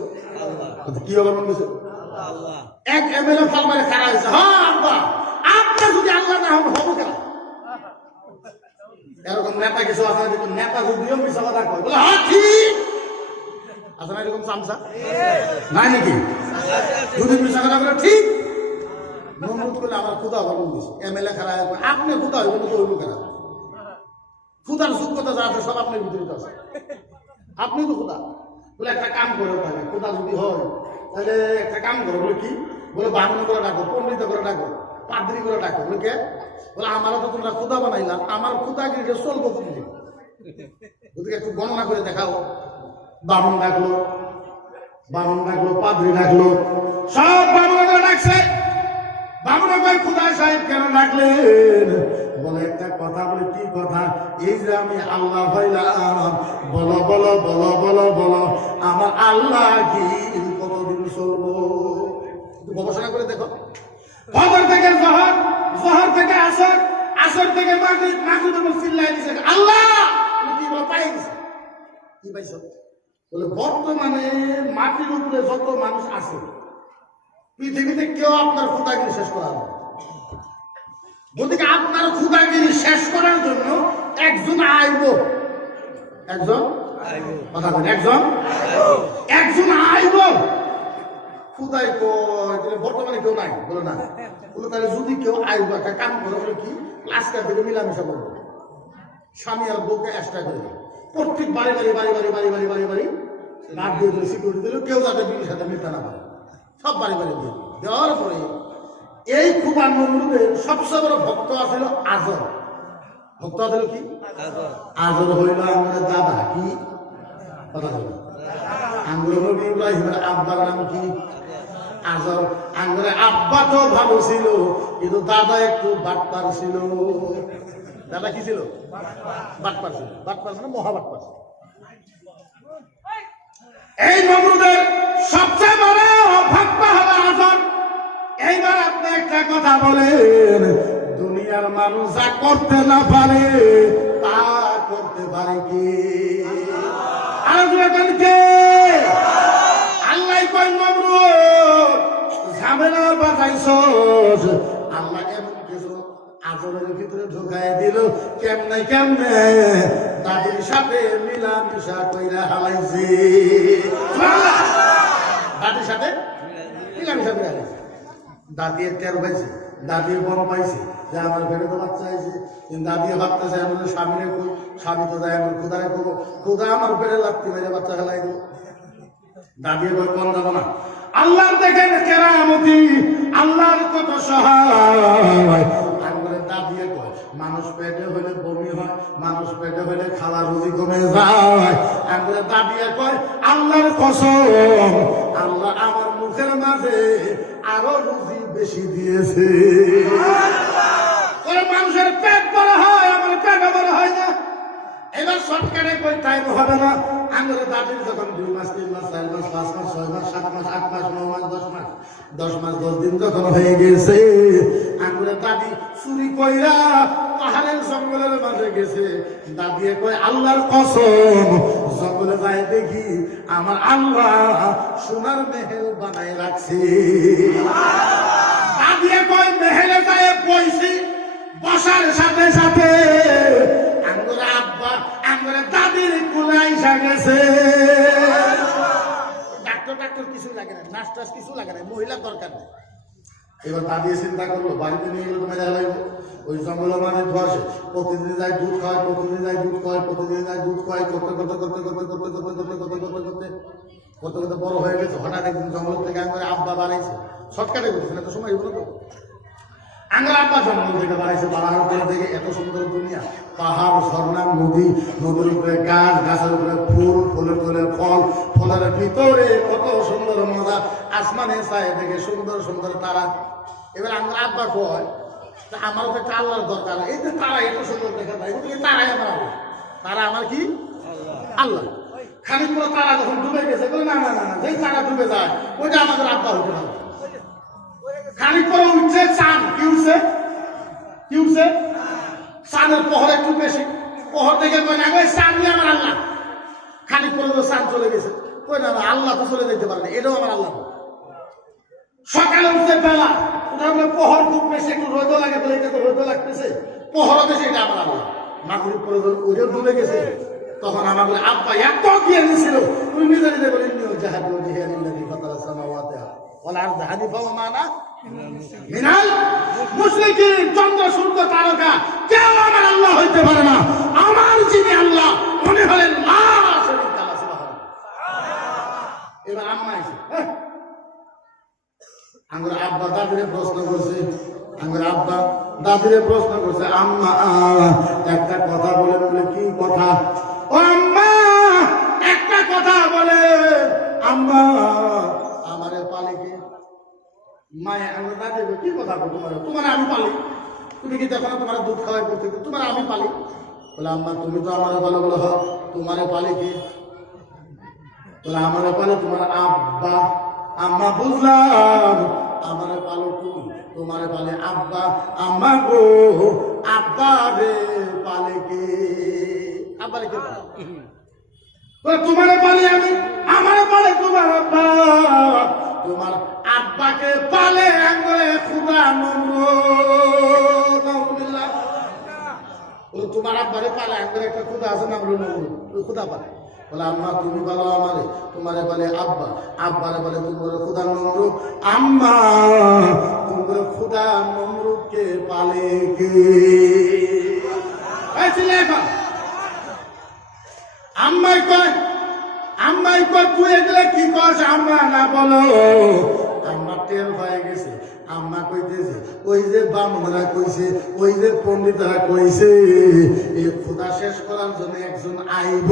কি বর্ণন গেছে? এক এমএলএ ফালমারে খারাপ হয়েছে। হ্যাঁ আব্বা, আপনি যদি আল্লাহ না হন হবো কেন? এরকম নেতা কিছু আছে, নেতা যদিও মিশা কথা কয়, বলে হ্যাঁ ঠিক আছে না? এরকম চামচা নাই নাকি? যদি মিশা কথা বলে ঠিক। নমরুদ করলে আমার খুদা বর্ণন দিয়েছে, এমএলএ খারাপ, আপনি খুদা হইবেন তো হইব কেন? খুদার যোগ্যতা যা আছে সব আপনার ভিতরে আছে, আপনি তো খুদা। বলে একটা কাম করে থাকে, খুদা যদি হয় তাহলে একটা কাম করো। বলে কি? বলে বামুনি করে ডাকো, পণ্ডিত করে ডাকো, পাদ্রি করে ডাকো। বলে কে? বলে আমারও তো তোমরা খুদা বানাইলা, আমার খুদাগিরিটা চলবো প্রতিদিন, ওদিকে একটু গণনা করে দেখাও। বামুন ডাকলো, বামুন ডাকলো, পাদ্রি ডাকলো, সব বামুন ডাকছে। বামুন ভাই খুদা সাহেব কেন ডাকলেন? বলে একটা কথা বলে, কি কথা? এই যে আমি আল্লাহ হইলাম, বলো বলো বলো বলো বলো আমার আল্লাহ কি কতদিন চলবো? গবেষণা করে দেখো। ফজর থেকে জোহর, জোহর থেকে আসর, আসর থেকে মাগরিব, মাগরিব থেকে চিল্লাই দিছে আল্লাহ। কি বলে পাই গেছে? কি পাইছো? বলে বর্তমানে মাটির উপরে যত মানুষ আছে পৃথিবীতে কেউ আপনার খুদাগিরি শেষ করা হবে। গতিকে আপনার খুদাগিরি শেষ করার জন্য একজন আইব, একজন কথা বলেন, একজন আইব। খুদাই বর্তমানে কেউ নাই, বলে না। বলে তাহলে যদি কেউ আইব একটা কাম করে, বলে কি আজকাল থেকে মিলামেশা করবো, স্বামী আর বউকে এক্সট্রা করে দেবে। প্রত্যেক বাড়ি বাড়ি বাড়ি বাড়ি বাড়ি বাড়ি বাড়ি বাড়ি রাত দিয়ে দিল, সিকিউরিটি দিল, কেউ যাতে বিয়ের সাথে মিলতে না পারে, সব বাড়ি বাড়ি দিয়ে দেওয়ার পরে এই খুদা নমরুদের সবচেয়ে বড় ভক্ত আছিল আজর। ভক্ত আছিল কি? আজর হইল আমাদের দাদা। কি কথা হইল? আঙ্গুর নবী ইব্রাহিমের আব্বার নাম কি? আজর। আঙ্গুরের আব্বা তো ভালো ছিল, কিন্তু দাদা একটু বাটপার ছিল। দাদা কি ছিল? বাটপার ছিল। বাটপার মানে মহাবাটপার ছিল। এই নমরুদের সবচেয়ে বড় ভক্ত হলো আজর। এইবার আপনি একটা কথা বলেন, দুনিয়ার মানুষ যা করতে না পারে তা করতে পারে কি? আল্লাহ কই নমরুদ ঝামেলা বাজাইছস, আল্লাহ এমন কিছু আজরের ভিতরে ঢুকায় দিল, কেমনে কেমনে দাদির সাথে মিলামিশা কইরা হালাইছে। দাদির সাথে মিলামিশা করে হালাইছে। দাদি টের পাইছে, দাদি বড় পাইছে যে আমার ঘরে তো বাচ্চা হয়েছে, কিন্তু দাদি ভাবতেছে আমাদের স্বামীরে কই, স্বামী তো দেয় আমার খুদারে করবো, খুদা আমার পেটে লাগতে পারে বাচ্চা খেলাই দেবো। দাদি কই কোন যাবো না। আল্লাহর দেখেন কেরামতি, আল্লাহর কত সহায়। দাদিয়ে কয় মানুষ পেটে হলে বমি হয়, মানুষ পেটে হলে খাওয়া রুজি কমে যায়। আঙ্গুরে দাদিয়ে কয় আল্লাহর কসম, আল্লাহ আমার মুখের মাঝে আরো রুজি বেশি দিয়েছে। মানুষের পেট বড় হয়, আমার পেট বড় হয় না। এবার শর্টকাটে কই টাইম হবে না। আঙ্গুরে দাদির যখন 2 মাস 3 মাস 4 মাস 5 মাস 6 মাস 7 মাস 8 মাস 9 মাস 10 মাস 10 দিন যখন হয়ে গেছে, আঙ্গুরে দাদি চুরি কইরা পাহাড়ের জঙ্গলের মাঝে গেছে। দাদিয়ে কয় আল্লাহর কসম, জঙ্গলে যায় দেখি আমার আল্লাহ সোনার মেহেল বানায় রাখছে। দাদিয়ে কয় মেহেলে যায় বইছি, বসার সাথে সাথে আঙ্গুরে আব্বা আঙ্গুরে দাদির কুলাইসা গেছে। ডাক্তার কিছু লাগে না, নার্স টাস কিছু লাগে না, মহিলার দরকার নেই। এবার দাদি চিন্তা করলো বাড়িতে নিয়ে গেলে তোমার দেখা লাগবে। ওই জঙ্গলের মানে বসে প্রতিদিন যায় দুধ খায়, প্রতিদিন যায় দুধ খায়, প্রতিদিন যায় দুধ খায়, করতে করতে করতে করতে করতে করতে করতে করতে করতে করতে করতে করতে বড় হয়ে গেছে। হঠাৎ একদিন জঙ্গল থেকে আঙ্গুরে আব্বা বাড়াইছে, শর্টকাটে বলছে না তো সময় এগুলো তো। আঙ্গুর আব্বা জঙ্গল থেকে বাড়াইছে, বাড়ানোর পরে দেখে এত সুন্দর দুনিয়া, পাহাড়, ঝর্ণা, নদী, নদীর উপরে গাছ, গাছের উপরে ফুল, ফুলের উপরে ফল, ফলের ভিতরে কত সুন্দর মজা, আসমানে চায় দেখে সুন্দর সুন্দর তারা। এবার আঙ্গুর আব্বা কয় আমার তো একটা আল্লাহর দরকার, এই যে তারা এত সুন্দর দেখা যায়, তারাই আমার আল্লাহ। তারা আমার কি আল্লাহ। খানিক পরে তারা যখন ডুবে গেছে, না না না, যেই তারা ডুবে যায় ওইটা আমাদের আব্বা হতে পারে। খানিক পরে উঠছে চাঁদ, কি উঠছে? কি উঠছে? চাঁদের পহর একটু বেশি, পহর থেকে কয় না ওই চাঁদ নিয়ে আমার আল্লাহ। খানিক পরে তো চাঁদ চলে গেছে, কই না আল্লাহ তো চলে যেতে পারে না, এটাও আমার আল্লাহ। সকালে উঠছে বেলা, ওটার পহর খুব বেশি, একটু রোদ লাগে বলে এটা তো রোদ লাগতেছে, পহর বেশি, এটা আমার আল্লাহ। মাগরিব পরে ওইটাও ডুবে গেছে, তখন আমার আব্বা এত জ্ঞান ছিল, তুমি নিজে নিজে বলে জাহাদ জিহাদিল্লাহি ফাতারা সামাওয়াতি ওয়াল আরদ হানিফা ওয়া মা আনা মিনাল মুশরিকিন। চন্দ্র সূর্য তারকা কেউ আমার আল্লাহ হইতে পারে না, আমার যিনি আল্লাহ উনি হলেন লা শারীকা লাহু সুবহানাল্লাহ। এবার আম্মা আইছে, আঙ্গুর আব্বা দাদিরে প্রশ্ন করছে, আঙ্গুর আব্বা দাদিরে প্রশ্ন করছে আম্মা একটা কথা বলে, বলে কি কথা? ও আম্মা একটা কথা বলে। আম্মা আমারে পালিকে মায়ে আঙ্গুর দাদি কি কথা বল, তোমার তোমার আমি পালি, তুমি কি দেখো না তোমার দুধ খাওয়াই করতে তোমার আমি পালি? বলে আম্মা তুমি তো আমার ভালো বলো হ তোমারে পালি কি? বলে আমার পালে তোমার আব্বা। আম্মা বুঝলাম আমার পালো তুমি, তোমার পালে আব্বা। আম্মা গো আব্বা রে পালে কে? আব্বা রে কে পালে? তোমার পালে আমি, আমার পালে তোমার আব্বা। তোমার আব্বাকে পালে আঙ্গলে খুদা নমরুদ। তোমার আব্বারে পালে আঙ্গলে একটা খুদা আছে নমরুদ, খুদা পালে। বলে আম্মা তুমি বলো আমারে, তোমারে বলে আব্বা। আব্বারে বলে তোমার খুদা নমরুদ। আম্মা তোমার খুদা নমরুদকে পালে কে? আম্মাই কয় তুই এগুলো কি কস? আম্মা না বলো। আম্মা টের হয়ে গেছে। আম্মা কইতেছে ওই যে বামুনরা কইছে, ওই যে পণ্ডিতরা কইছে এই খোদা শেষ করার জন্য একজন আইব।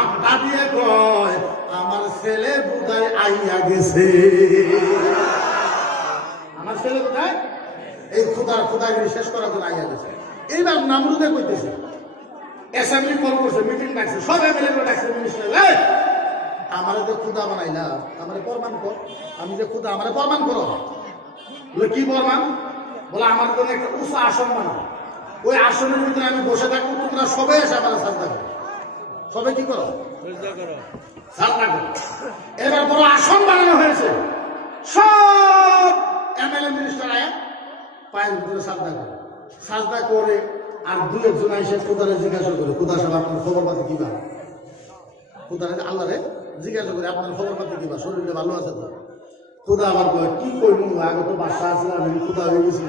আম্মা দিয়ে কয় আমার ছেলে বুধাই আইয়া গেছে। আমার ছেলে বুধাই এই খোদাগিরি শেষ করার জন্য আইয়া গেছে। এইবার নামরুদে কইতেছে অ্যাসেম্বলি কল করছে, মিটিং ডাকছে, সবাই মিলে ডাকছে মিনিস্টার, আমার যে খুদা বানাইলা আমার প্রমাণ কর। আমি যে খুদা আমার প্রমাণ করো। বলে কি প্রমাণ? বলে আমার জন্য একটা উঁচা আসন বানাও, ওই আসনের ভিতরে আমি বসে থাকবো, তোমরা সবাই এসে আমার সাজদা করো। সবাই কি করো? সাজদা করো। এবার বড় আসন বানানো হয়েছে, সব এমএলএ মিনিস্টার আয়া পায়ের ভিতরে সাজদা করে। সাজদা করে আর দুই একজন এসে খুদারে জিজ্ঞাসা করে খুদা সাহেব আপনার খবর পাতি কি বা? খুদারে আল্লাহ রে জিজ্ঞাসা করে আপনার খবর পাতি কি বা, শরীরটা ভালো আছে তো? খুদা আবার কয় কি করবো, আগে তো বাসা আসলাম, আমি খুদা হয়ে গেছি।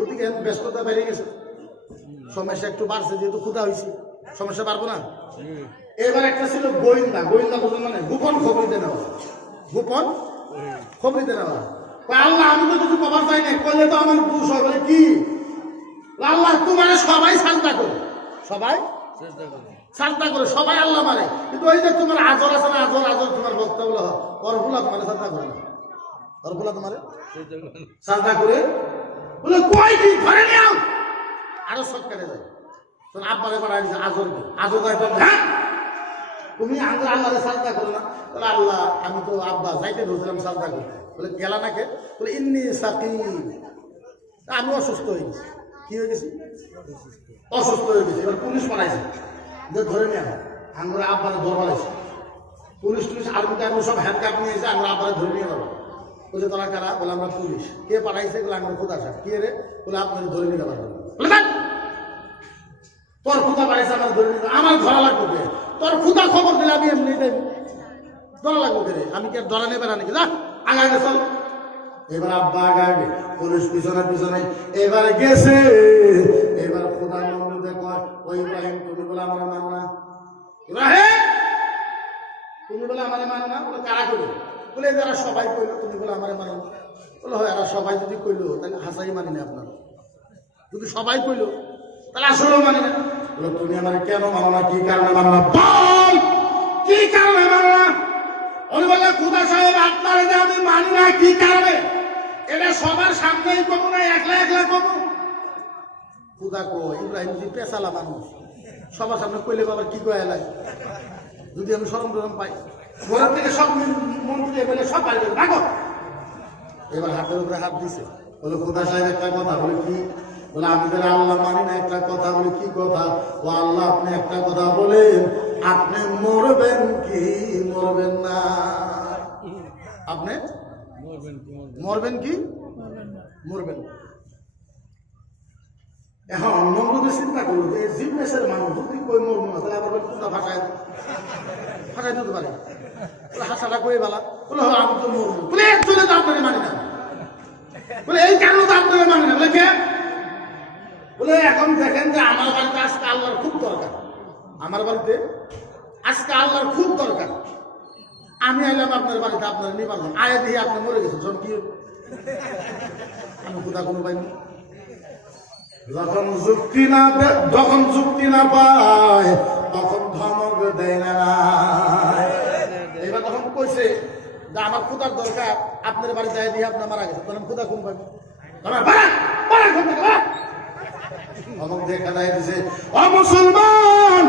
ওদিকে ব্যস্ততা বেড়ে গেছে, সমস্যা একটু বাড়ছে, যেহেতু খুদা হয়েছি সমস্যা পারবো না। এবার একটা ছিল গোয়েন্দা। গোয়েন্দা বলতে মানে গোপন খবর দিতে নেওয়া, গোপন খবর দিতে নেওয়া। আল্লাহ আমি তো কিছু খবর চাই না, করলে তো আমার দোষ হয়। বলে কি? আল্লাহ তোমার সবাই সাজদা করে, সবাই সাজদা করে, সবাই আল্লাহ মারে, কিন্তু ওই যে তোমার আজর আছে না, আজর আজর তোমার বক্তব্য ওর ফুলা তোমার সাজদা করে না, ওর ফুলা তোমার সাজদা করে। বলে কই কি ধরে নিও, আরো সব কেটে যায়। তোর আব্বারে পাড়া আজর আজর যায়, হ্যাঁ তুমি আজর আল্লাহরে সাজদা করো না। বলে আল্লাহ আমি তো আব্বা যাইতে ধরছিলাম সাজদা করতে। বলে গেলা নাকে? বলে ইন্নি সাকিম, আমি অসুস্থ হয়ে গেছি। কি হয়ে গেছি? অসুস্থ হয়ে গেছে। এবার পুলিশ বানাইছে, যে ধরে নিয়ে আমরা আব্বারে ধরবার আছে। পুলিশ টুলিশ আর্মি টার্মি সব হ্যান্ড কাপ নিয়ে এসে আমরা আব্বারে ধরে নিয়ে যাবো। বলছে তোরা কারা? বলে আমরা পুলিশ। কে পাঠাইছে? বলে আমরা খোদা সাহেব। কে রে? বলে আপনার ধরে নিতে পারবেন। তোর খুদা পাঠাইছে আমার ধরে নিতে, আমার ধরা লাগবে। তোর খুদা খবর দিলে আমি এমনি ধরা লাগবে রে, আমি কি আর ধরা নেবে না নাকি? যা আগে চল। এবার আব্বা আগে, পুলিশ পিছনে পিছনে এবার গেছে। এবার খোদা নমরুদে কয় ওই ইব্রাহিম তুমি বলে আমার মানো না? ইব্রাহিম তুমি বলে আমার মানো না? বলে কারা কইলো? বলে যারা সবাই কইলো তুমি বলে আমার মানো না। বলে হয় এরা সবাই যদি কইলো তাহলে হাসাই মানি না আপনার, যদি সবাই কইলো তাহলে আসলেও মানি না। বলে তুমি আমার কেন মানো না? কি কারণে মানো না? বল কি কারণে মানো না? উনি বললেন খুদা সাহেব আপনার যে আমি মানি না, কি কারণে? এটা সবার সামনেই কমু না, একলা একলা কমু? খুদা কো ইব্রাহিম জি পেশালা মানুষ, সবার সামনে কইলে বাবার কি কয় লাগে? যদি আমি শরম টরম পাই, ঘরের থেকে সব মন্ত্রী এমএলএ সব বাইরে রাখো। এবার হাতের উপরে হাত দিছে। বলে খুদা সাহেব একটা কথা। বলে কি? বলে আমি তারা আল্লাহ মানি না একটা কথা। বলে কি কথা? ও আল্লাহ আপনি একটা কথা বলেন, আপনি মরবেন কি মরবেন না? আপনি মরবেন কি মরবেন? এখন নমরুদে চিন্তা করলো যে জিজ্ঞাসার মানুষ যদি কই মরবো না, তাহলে আবার কোনটা ভাষায় দিতে পারে। হাসাটা কই বেলা বলে আমি তো মরবো। বলে একজনে তো আপনারে মানি না। বলে এই কারণে তো আপনারে মানি না। বলে কে? বলে এখন দেখেন যে আমার বাড়িতে আজকে আল্লাহর খুব দরকার, আমার বাড়িতে আজকে আল্লাহর খুব দরকার। আমি আইলাম আপনার বাড়িতে, আপনার নিবার আয়া দিয়ে আপনি মরে গেছেন, সব কি আমি কোথা কোনো পাইনি। যখন যুক্তি না পায় তখন ধমক দেয় না। এবার তখন কইছে যে আমার খুদার দরকার, আপনার বাড়িতে আয়া দিয়ে আপনার মারা গেছে, তখন খুদা কোন পাইবে? ধমক দিয়ে খেদাই দিছে, ও মুসলমান,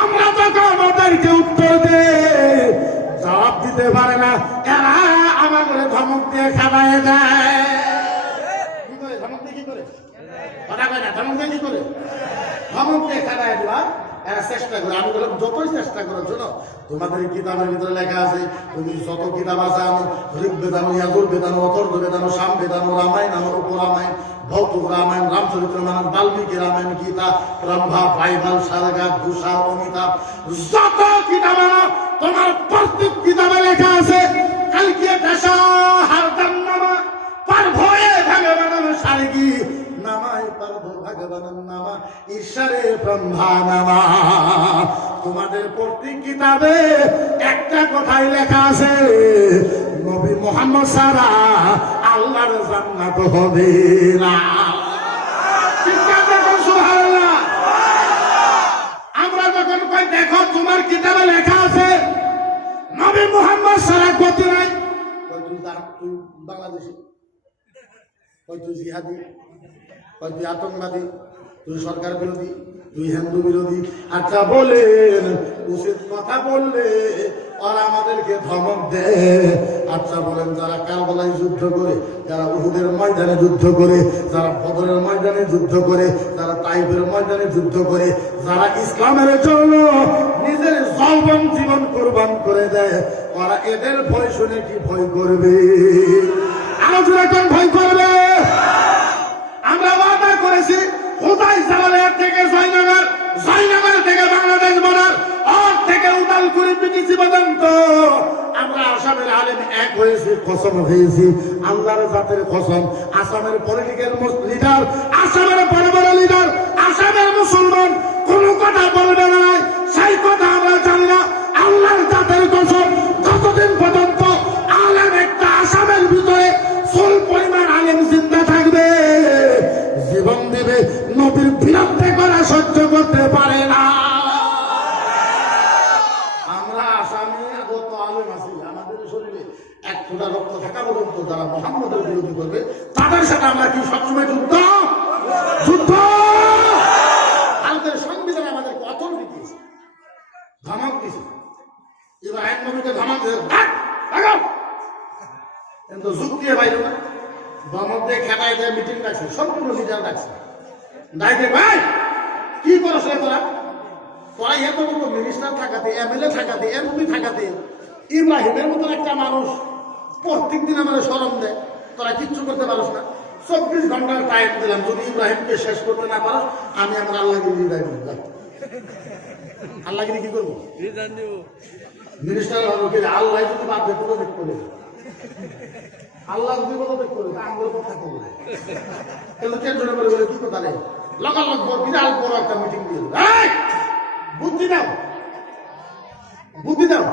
আমরা তখন আমাদেরকে উত্তর দে, জবাব দিতে পারে না, এরা আমাদের ধমক দিয়ে খেদাই দেয়। কি করে ধমক দিয়ে? কি করে কথা কয় না? ধমক দিয়ে কি করে? ধমক দিয়ে খেদাই দিবা। এরা চেষ্টা করে, আমি বললাম যতই চেষ্টা করার জন্য, তোমাদের কিতাবের ভিতরে লেখা আছে, তুমি যত কিতাব আছে, আমি ঋগ বেদানো, ইয়াজুর বেদানো, অথর্ব বেদানো, সাম বেদানো, রামায়ণ, আমার উপরামায়ণ, ভৌতুক রামায়ণ, রামচরিত্র মানস, বাল্মীকি রামায়ণ, গীতা, ব্রহ্মা, বাইবেল, সারগাত, দুষা, অমিতাভ, যত কিতাব আনো, তোমার প্রত্যেক কিতাবে লেখা আছে, কালকে পেশা হারদান নামা পার ভয়ে ভগবান সারগি নামাই পারব ভগবান নামা ঈশ্বরে ব্রহ্মা নামা। তোমাদের প্রত্যেক কিতাবে একটা কথাই লেখা আছে, নবী মুহাম্মদ ছাড়া আল্লাহর জান্নাত হবে না। সুবহানাল্লাহ। আমরা যখন কই দেখো তোমার কিতাবে লেখা আছে নবী মুহাম্মদ ছাড়া গতি নাই, তুই বাংলাদেশি, তুই জিহাদি, তুই আতঙ্কবাদী, তুই সরকার বিরোধী, তুই হিন্দু বিরোধী। আচ্ছা বলেন, উচিত কথা বললে ওরা আমাদেরকে ধমক দেয়। আচ্ছা বলেন, যারা কারবালায় যুদ্ধ করে, যারা উহুদের ময়দানে যুদ্ধ করে, যারা বদরের ময়দানে যুদ্ধ করে, যারা তাইফের ময়দানে যুদ্ধ করে, যারা ইসলামের জন্য নিজের যৌবন জীবন কোরবান করে দেয়, ওরা এদের ভয় শুনে কি ভয় করবে? আলোচনা কোন ভয় করবে? আমরা ওয়াদা করেছি খোদাই জালালিয়া থেকে জয়নগর, জয়নগর থেকে বাংলাদেশ বর্ডার, আর থেকে উদালকুড়ি পিটিসি পর্যন্ত আমরা আসামের আলেম এক হয়েছি, কসম হয়েছি আল্লাহর জাতের কসম। আসামের পলিটিক্যাল লিডার, আসামের বড় বড় লিডার, আসামের মুসলমান কোন কথা বলবে না, সেই কথা আমরা জানি না। আল্লাহর জাতের কসম, যতদিন পর্যন্ত আলেম একটা আসামের ভিতরে ফুল পরিমাণ আলেম জিন্দা থাকবে, জীবন দেবে, নবীর বিরুদ্ধে করা সহ্য করতে পারে না। আমরা আসামে যত আলেম আছি, আমাদের শরীরে এক ফোঁটা রক্ত থাকা পর্যন্ত যারা মুহাম্মদের বিরোধী করবে, তাদের সাথে আমরা কি সবসময় যুদ্ধ? যুদ্ধ। ভারতের সংবিধান আমাদেরকে অথরিটি দিয়েছে, ধমক দিয়েছে। ইব্রাহিম নবীকে ধমক দিয়েছে, কিন্তু যুক্তি বাইরে না, ধমক দিয়ে খেলায় যায়, মিটিং ডাকছে, সম্পূর্ণ লিডার ডাকছে, ডাইকে ভাই কি করছ তোরা? তোরা এত মতো মিনিস্টার থাকাতে, এমএলএ থাকাতে, এমপি থাকাতে, ইব্রাহিমের মতন একটা মানুষ প্রত্যেক দিন আমাদের স্মরণ দেয়, তোরা কিচ্ছু করতে পারস না। 24 ঘন্টার টাইম দিলাম, যদি ইব্রাহিমকে শেষ করতে না পারো, আমি আমার আল্লাহগিরি রিজাইন করব। আল্লাহগিরি কি করবো? মিনিস্টার আল্লাহ যদি বাদ দিয়ে পদত্যাগ করে, আল্লাহ যদি পদত্যাগ করে, আঙ্গুল কথা করবে, কিন্তু টেনশনে করে বলে কি কথা নেই, লগালগ বিরাট বড় একটা মিটিং দিয়ে বুদ্ধি দাও, বুদ্ধি দাও।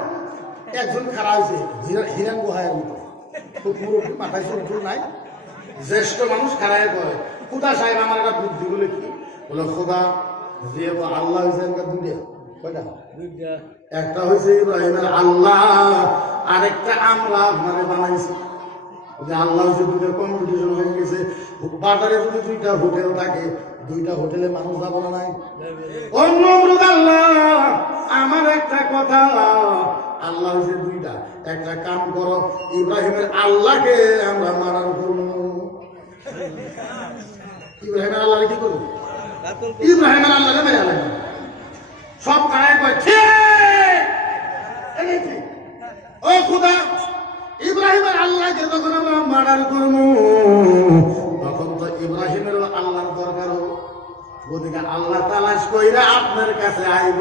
একজন খারাপ হয়েছে হিরান গুহায়ের মতো, খুব মুরব্বী, মাথায় চুল নাই, জ্যেষ্ঠ মানুষ খারাপ করে, খুদা সাহেব আমার একটা বুদ্ধি বলে কি বলে, খোদা যেহেতু আল্লাহ হয়েছে দুইটা, কয়টা? একটা হয়েছে ইব্রাহিমের আল্লাহ, আরেকটা আমরা মানে বানাইছি। আল্লাহ হচ্ছে দুইটা কম্পিটিশন হয়ে গেছে, বাজারে যদি দুইটা হোটেল থাকে, দুইটা হোটেলে মানুষ যাবো না নাই? অন্য আল্লাহ আমার একটা কথা, আল্লাহ হচ্ছে দুইটা, একটা কাম করো, ইব্রাহিমের আল্লাহকে আমরা মারার করবো। ইব্রাহিমের আল্লাহ কি করবো? ইব্রাহিমের আল্লাহকে মেরে আল্লাহ সব খায় কয় ও খুদা, ইব্রাহিমের আল্লাহকে যখন আমরা মার্ডার করবো, তখন তো ইব্রাহিমের আল্লাহর দরকার হোক, ওদিকে আল্লাহ তালাশ কইরা আপনার কাছে আইব,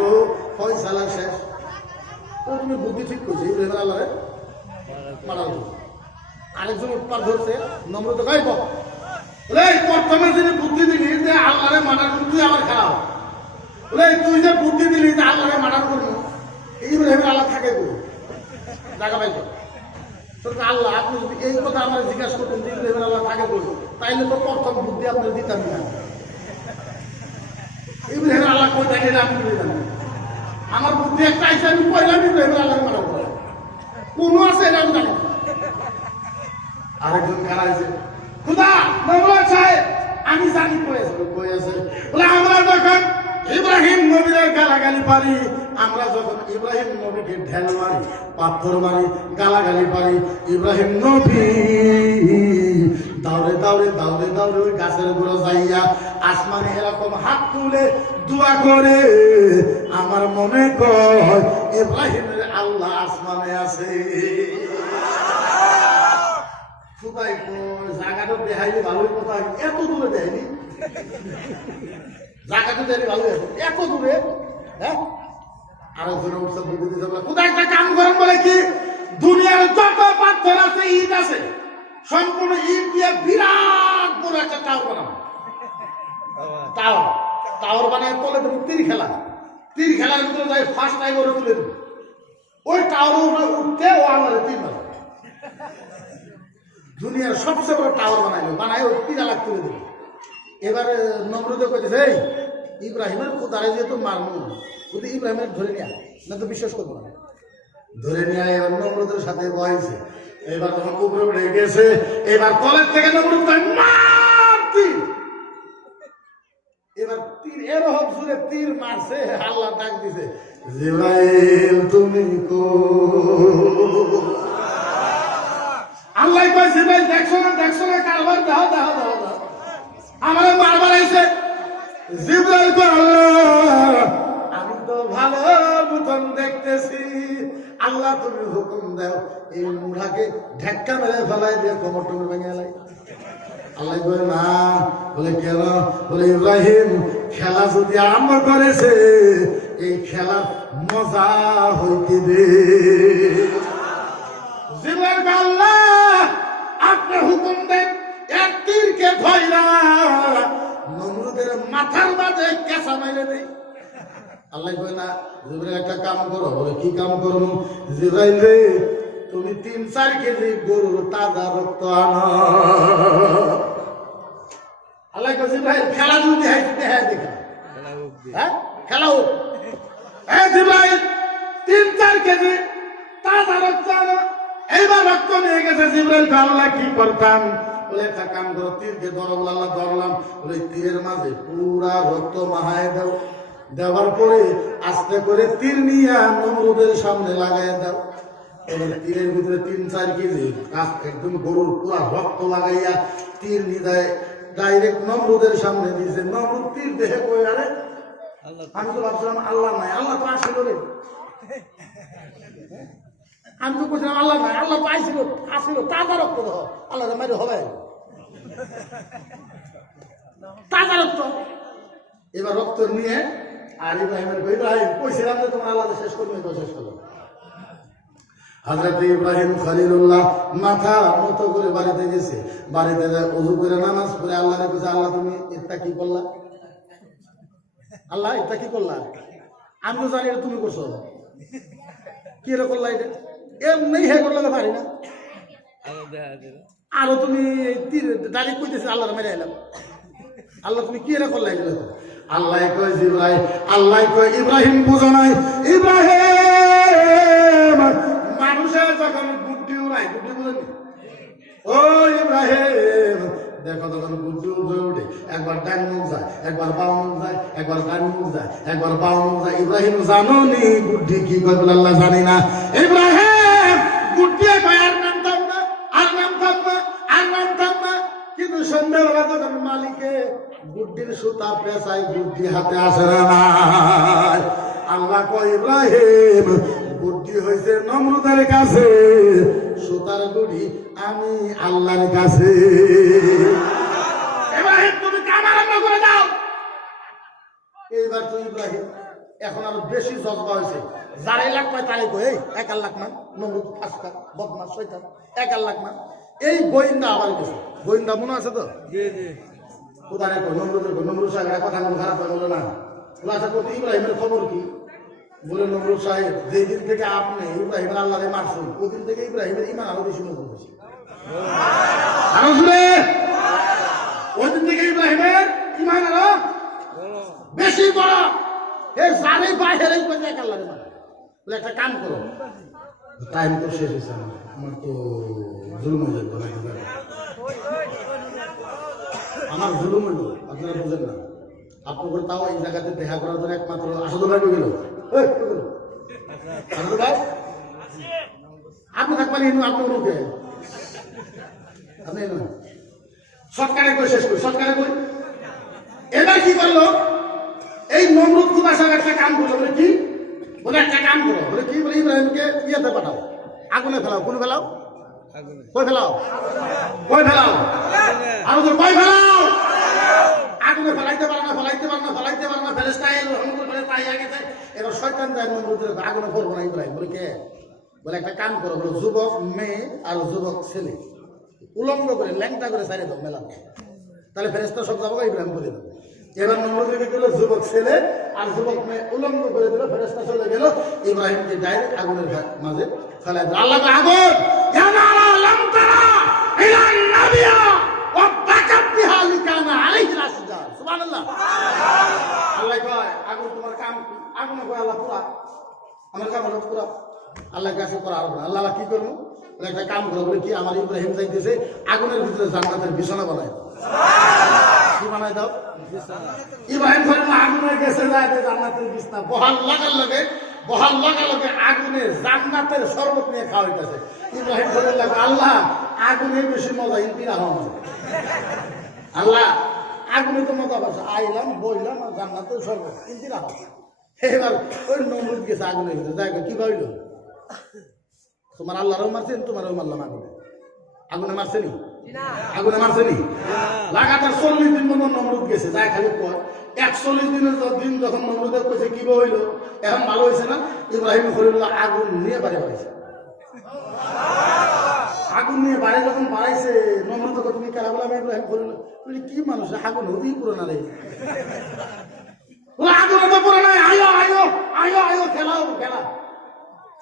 ফয়সালা শেষ। তুমি বুদ্ধি ঠিক করছো, ইব্রাহিমের আল্লাহ মার্ডার করবো। আরেকজন উৎপাদ ধরছে, নম্রতা গাইব, প্রথমে যিনি বুদ্ধি দিলি যে আল্লাহরে মার্ডার করবি, তুই আবার খারাপ, তুই যে বুদ্ধি দিলি যে আল্লাহরে মার্ডার করবো, ইব্রাহিমের আল্লাহ থাকে কই? জায়গা পাইত আল্লাহ, আপনি যদি এই কথা আমার জিজ্ঞাসা করতেন যে ইব্রাহিমের আল্লাহ থাকে কই, তাইলে তো প্রথম বুদ্ধি আপনার দিতাম না। ইব্রাহিমের আল্লাহ কই থাকে আমি জানি, আমার বুদ্ধি একটা আইসে, আমি কইলাম ইব্রাহিমের আল্লাহরে মার্ডার করবো, কোনো আছে এটা আমি জানি। আরেকজন খারাপ হয়েছে, খুদা মামলা চাই, আমি জানি কই আছে, বলে পারি, আমরা যখন ইব্রাহিম নবীকে ঢেল মারি, পাথর মারি, গালাগালি পারি, ইব্রাহিম নবী দাউরে দাউরে দাউরে দাউরে ওই গাছের উপরে যাইয়া আসমানে এরকম হাত তুলে দোয়া করে, আমার মনে কয় ইব্রাহিমের আল্লাহ আসমানে আছে। কোথায় জায়গাটা দেখাইলে ভালোই, কোথায় এত দূরে দেয়নি, জায়গাটা দেয়নি ভালো এত দূরে। হ্যাঁ, আরো ধরে উৎসব কোথায় একটা কাম করেন বলে কি, দুনিয়ার যত পাথর আছে, ইট আছে, সম্পূর্ণ ইট দিয়ে বিরাট বড় একটা টাওয়ার বানাবো। টাওয়ার বানায় তোলে দেবো তীর খেলার ভিতরে যাই ফার্স্ট টাইম ওরা তুলে দেবো, ওই টাওয়ার উঠতে ও আমাদের তীর বানাবো। দুনিয়ার সবচেয়ে বড় টাওয়ার বানায় ওই 3 লাখ তুলে দেবে। এবারে নমরুদে কইতেছে, এই ইব্রাহিমের খোদারে যেহেতু মারমু, কিন্তু ইব্রাহিমের ধরে নেয়া না তো বিশ্বাস করবো না, ধরে নেয়া। এবার নমরুদের সাথে বয়েছে, এবার তখন উপরে উঠে গেছে, এবার কলের থেকে নমরুদ মার তীর, এবার তীর এরকম জোরে তীর মারছে, আল্লাহ ডাক দিছে, জিবরাইল তুমি কো? আল্লাহ কয়, জিবরাইল দেখছো না কারবার, দাও আমার মারবার আইছে। জিবরাইল কয়, আল্লাহ আমি তো ভালো মতন দেখতেছি, আল্লাহ তুমি হুকুম দাও এই মুড়াকে ঢেক্কা মেরে ফেলাই দিয়ে কোমর টুমর ভেঙে লাই। আল্লাহ বলে না, বলে কেন? বলে ইব্রাহিম খেলা যদি আরম্ভ করেছে, এই খেলার মজা হইতে দে। জিবরাইল কয়, আল্লাহ আপনি হুকুম দেন, এক তীরকে ধইরা নমরুদের মাথার মাঝে কেঁচা মাইরে দেই। আল্লাহ কয় না, জিবরাইল একটা কাম করো। বলে কি কাম করবো? জিবরাইল রে তুমি 3-4 কেজি গরুর তাজা রক্ত আনো। আল্লাহ কয়, জিবরাইল খেলা যদি হ্যাঁ দেখা, হ্যাঁ খেলা হোক। হ্যাঁ জিবরাইল 3-4 কেজি তাজা রক্ত আনো। এইবার রক্ত নিয়ে গেছে। জিবরাইল আল্লাহ কি করতাম? বলে একটা কাম করো, তীরকে ধরো। আল্লাহ ধরলাম। বলে তীরের মাঝে পুরা রক্ত মাহায় দাও, দেওয়ার পরে আস্তে করে তীর নিয়ে নমরুদের সামনে লাগাই দাও। এবার তীরের ভিতরে 3-4 কেজি একদম গরুর পুরা রক্ত লাগাইয়া তীর নিয়ে ডাইরেক্ট নমরুদের সামনে দিয়েছে। নমরুদ তীর দেখে কই, আরে আমি তো ভাবছিলাম আল্লাহ নাই, আল্লাহ তো আসে করে। আমি তো বলছিলাম আল্লাহ নাই, আল্লাহ তো আসিল তাজা রক্ত দেহ, আল্লাহ মারি হবে তাজা রক্ত। এবার রক্ত নিয়ে আর ইব্রাহিমের ইব্রাহিম কইছিলাম যে তোমার আল্লাহ শেষ করবে, তো শেষ করো। হযরত ইব্রাহিম খলিলুল্লাহ মাথা মতো করে বাড়িতে গেছে। বাড়িতে ওযু করে নামাজ পড়ে আল্লাহরে কইছে, আল্লাহ তুমি এটা কি করলা? আল্লাহ এটা কি করলা? আমি তো জানি এটা তুমি করছো, কি রে করলা? এটা এমনি হে করলে তো পারি না। আরো তুমি ডাইরেক্ট কইতেছে আল্লাহর মেরে এলাম। আল্লাহ তুমি কি রে করলা? এগুলো আল্লাহ কয় জিবরাইল, আল্লাহ কয় ইব্রাহিম বুঝো নাই? ইব্রাহিম মানুষের যখন বুদ্ধি উড়ায়, বুদ্ধি বুঝেনি? ও ইব্রাহিম দেখো, তখন বুদ্ধি উঠে একবার ডান মুখ যায়, একবার বাম মুখ যায়, একবার ডান মুখ যায়, একবার বাম মুখ যায়। ইব্রাহিম জানো নি বুদ্ধি কি কয়? বলে আল্লাহ জানি না। ইব্রাহিম বুদ্ধি কয় আর নামতাম না, আর নামতাম না, আর নামতাম না। কিন্তু সন্ধ্যাবেলা তখন মালিকে বুদ্ধির সুতা পেঁচাই, বুদ্ধি হাতে আসে না। আল্লাহ কয় ইব্রাহিম বুদ্ধি হয়েছে নমরুদের কাছে, সুতার গুড়ি আমি আল্লাহর কাছে। ইব্রাহিম তুমি কাম আরম্ভ করে দাও। এইবার তো ইব্রাহিম এখন আরো বেশি জজবা হয়েছে। যারাই লাখ পায় তারাই কই 1 লাখ মান নমরুদ ফাসকা বদমাশ শয়তান 1 লাখ মান। এই গোয়েন্দা আবার গেছে। গোয়েন্দা মনে আছে তো? জি জি। কোথায় নমরুদ সাহেব কথা খারাপ হয় বলে না। আচ্ছা কোথায় ইব্রাহিমের খবর কি? বলে নমরুদ সাহেব যেদিন থেকে আপনি ইব্রাহিমের আল্লাহরে মারছেন, ওদিন থেকে ইব্রাহিমের ইমান আরো বেশি মজবুত হয়েছে। আরো জোরে, ওই দিন থেকে ইব্রাহিমের ইমান আরো বেশি বড়। এই জানে বাইরেই কই যায় আল্লাহরে মার। বলে একটা কাম করো, টাইম তো শেষ হয়েছে, আমার তো জুলুম হয়ে যাবে। আমার জুলুম হইল, আপনারা বুঝেন না। আপনার তাও এই জায়গাতে দেখা করার জন্য একমাত্র আসলে গেল ভাই আপনি থাকবেন ইনু আপনার মুখে আপনি সরকারে কই শেষ করি সরকারে কই এবার কি করলো এই নমরুদ কুদাসার একটা কাম করলো বলে কি বলে একটা কাম করো বলে কি বলে ইব্রাহিমকে ইয়েতে পাঠাও আগুনে ফেলাও কোন ফেলাও কই ফেলাও কই ফেলাও আরো তো কই ফেলাও আগুনে ফেলাইতে পারে না ফেলাইতে পারে না ফেলাইতে পারে না ফেরেশতা এলো হুকুম করে তাই গেছে এবার শয়তান যায় নমরুদের আগুনে করবো না ইব্রাহিম বলে কে বলে একটা কাম করো বলে যুবক মেয়ে আর যুবক ছেলে উলঙ্গ করে ল্যাংটা করে সাইরে দাও মেলা তাহলে ফেরেশতা সব যাবো ইব্রাহিম করে দেবো এবার নমরুদকে দিল যুবক ছেলে আর যুবক মেয়ে উলঙ্গ করে দিল ফেরেশতা চলে গেল ইব্রাহিমকে ডাইরেক্ট আগুনের মাঝে ফেলাই দিল আল্লাহ আগুন জানালা লাম তারা ইলা নাবিয়া ওয়া বাকাতিহা লিকানা আলাইহিল আসজার সুবহানাল্লাহ আল্লাহ কয় আগুন তোমার কাম আগুন কয় আল্লাহ পুরা আমার কাম হলো পুরা আল্লাহ কাছে করা আর আল্লাহ কি করব একটা কাম করব বলে কি আমার ইব্রাহিম যাইতেছে আগুনের ভিতরে জান্নাতের বিছানা বানায় কি বানায় দাও ইব্রাহিম ঘরে আগুনে গেছে যায় জান্নাতের বিছানা বহাল লাগার লগে আগুনে জান্নাতের শরবত নিয়ে খাওয়াইতেছে ইব্রাহিম ঘরে লাগে আল্লাহ আগুনে বেশি মজা ইনপিরা হওয়া আল্লাহ আগুনে তো মজা পাচ্ছে আইলাম বইলাম আর জান্নাতের শরবত ইনপিরা হওয়া এবার ওই নমরুদ গেছে আগুনে গেছে দেখো কি ভাবিল তোমার আল্লাহরও মারছেন তোমারও মারলাম আগুনে মারছেনি আগুনে মারছেনি লাগাতার 40 দিন মতো নমরুদ গেছে যাই খালি পর 41 দিনের দিন যখন নমরুদের কইছে কি হইল এখন ভালো হয়েছে না ইব্রাহিম খলিলুল্লাহ আগুন নিয়ে বাড়ি বাড়াইছে আগুন নিয়ে বাড়ি যখন বাড়াইছে নমরুদকে তুমি কেলা বললাম ইব্রাহিম খলিলুল্লাহ বলি কি মানুষ আগুন হতেই পুরো না রে আগুন তো পুরো নাই আয়ো আয়ো আয়ো আয়ো খেলা খেলা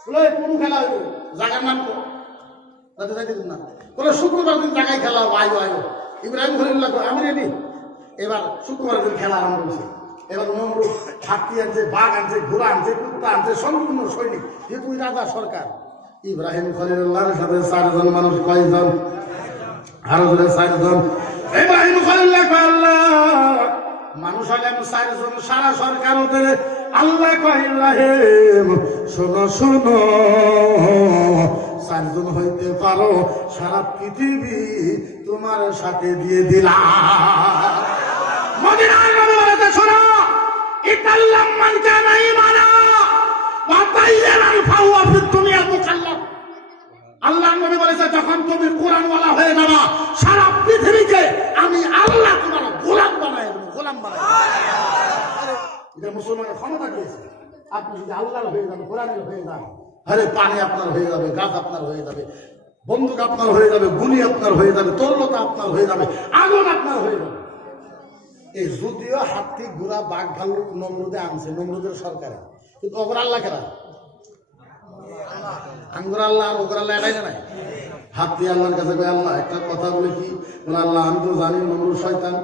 বলে কোন খেলা হইল জায়গার নাম তো যাতে যাইতে না বলে শুক্রবার দিন জায়গায় খেলা হবে আয়ো আয়ো ইব্রাহিম খলিলুল্লাহ আমি রেডি এবার শুক্রবার দিন খেলা আরম্ভ করেছে এবার নমরুদ হাতি আনছে বাঘ আনছে ঘোড়া আনছে কুত্তা আনছে সম্পূর্ণ সৈনিক যেহেতু রাজা সরকার ইব্রাহিম খলিলুল্লাহর সাথে 4 জন মানুষ কয়জন আরো জোরে 4 জন ইব্রাহিম খলিলুল্লাহ আল্লাহ মানুষ হলে 4 জন সারা সরকার ওদের আল্লাহ কহিলাম শোনো শোনো 4 জন হইতে পারো সারা পৃথিবী তোমার সাথে দিয়ে দিলাম মদিনার নবী বলেছে শোনো ইতাল্লাম মান কানা ঈমানা ওয়া তাইয়ানাল ফাওয়া ফিদ দুনিয়া মুকাল্লাফ আল্লাহ নবী বলেছে যখন তুমি কোরআন ওয়ালা হয়ে যাবা সারা পৃথিবীকে আমি আল্লাহ তোমার গোলাম বানায় দেব গোলাম বানায় এটা মুসলমানের ক্ষমতা দিয়েছে আপনি যদি আল্লাহর হয়ে যাবেন কোরআনের হয়ে যান আরে পানি আপনার হয়ে যাবে গাছ আপনার হয়ে যাবে বন্দুক আপনার হয়ে যাবে গুলি আপনার হয়ে যাবে তরলতা আপনার হয়ে যাবে আগুন আপনার হয়ে যাবে এই যদিও হাতি ঘোড়া বাঘ ভাল্লুক নমরুদে আনছে নমরুদের সরকারে কিন্তু ওগর আল্লাহ কেনা আঙ্গুর আল্লাহ আর ওগর আল্লাহ এটাই নাই হাতি আল্লাহর কাছে আল্লাহ একটা কথা বলে কি বলে আল্লাহ আমি তো জানি নমরুদ শয়তান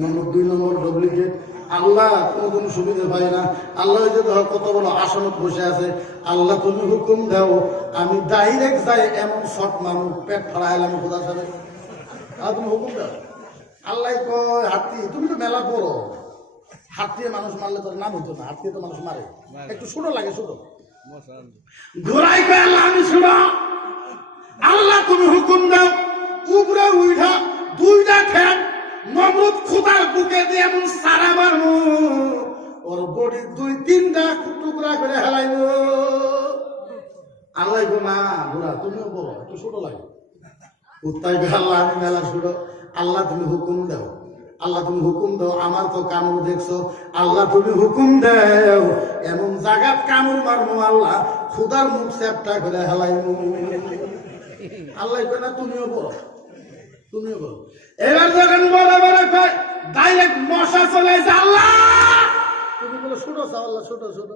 নমরুদ 2 নম্বর ডুপ্লিকেট আল্লাহ কোন সুবিধা পাই না আল্লাহ যে ধর কত বড় আসনত বসে আছে আল্লাহ তুমি হুকুম দাও আমি ডাইরেক্ট যাই এমন শট মানুষ পেট ফাড়াইলাম খোদার সাথে আর তুমি হুকুম দাও আল্লাহ কয় হাতি তুমি তো মেলা বড় হাত দিয়ে মানুষ মারলে তোর নাম হতো না হাত দিয়ে তো মানুষ মারে একটু ছোট লাগে ছোট ঘোড়াই কয় আল্লাহ আমি শুনো আল্লাহ তুমি হুকুম দাও উপরে উঠা 2টা ঠ্যাং নমরুদ খোদার বুকে দিয়ে এমন সারা মারবো ওর বডি 2-3টা টুকরা করে হেলাইব আল্লাহ গো না ঘোড়া তুমিও বলো একটু ছোট লাগে উত্তাই আল্লাহ আমি মেলা ছোট আল্লাহ তুমি হুকুম দাও আল্লাহ তুমি হুকুম দাও আমার তো কামড় দেখছো আল্লাহ তুমি হুকুম দাও এমন জায়গাত কামড় মারবো আল্লাহ খুদার মুখ চ্যাপটা করে হেলাইব আল্লাহ কয় না তুমিও বলো তুমিও বলো এবার যখন বড় বড় কয় ডাইরেক্ট মশা চলে আসে আল্লাহ তুমি বলো ছোটো আল্লাহ ছোট ছোট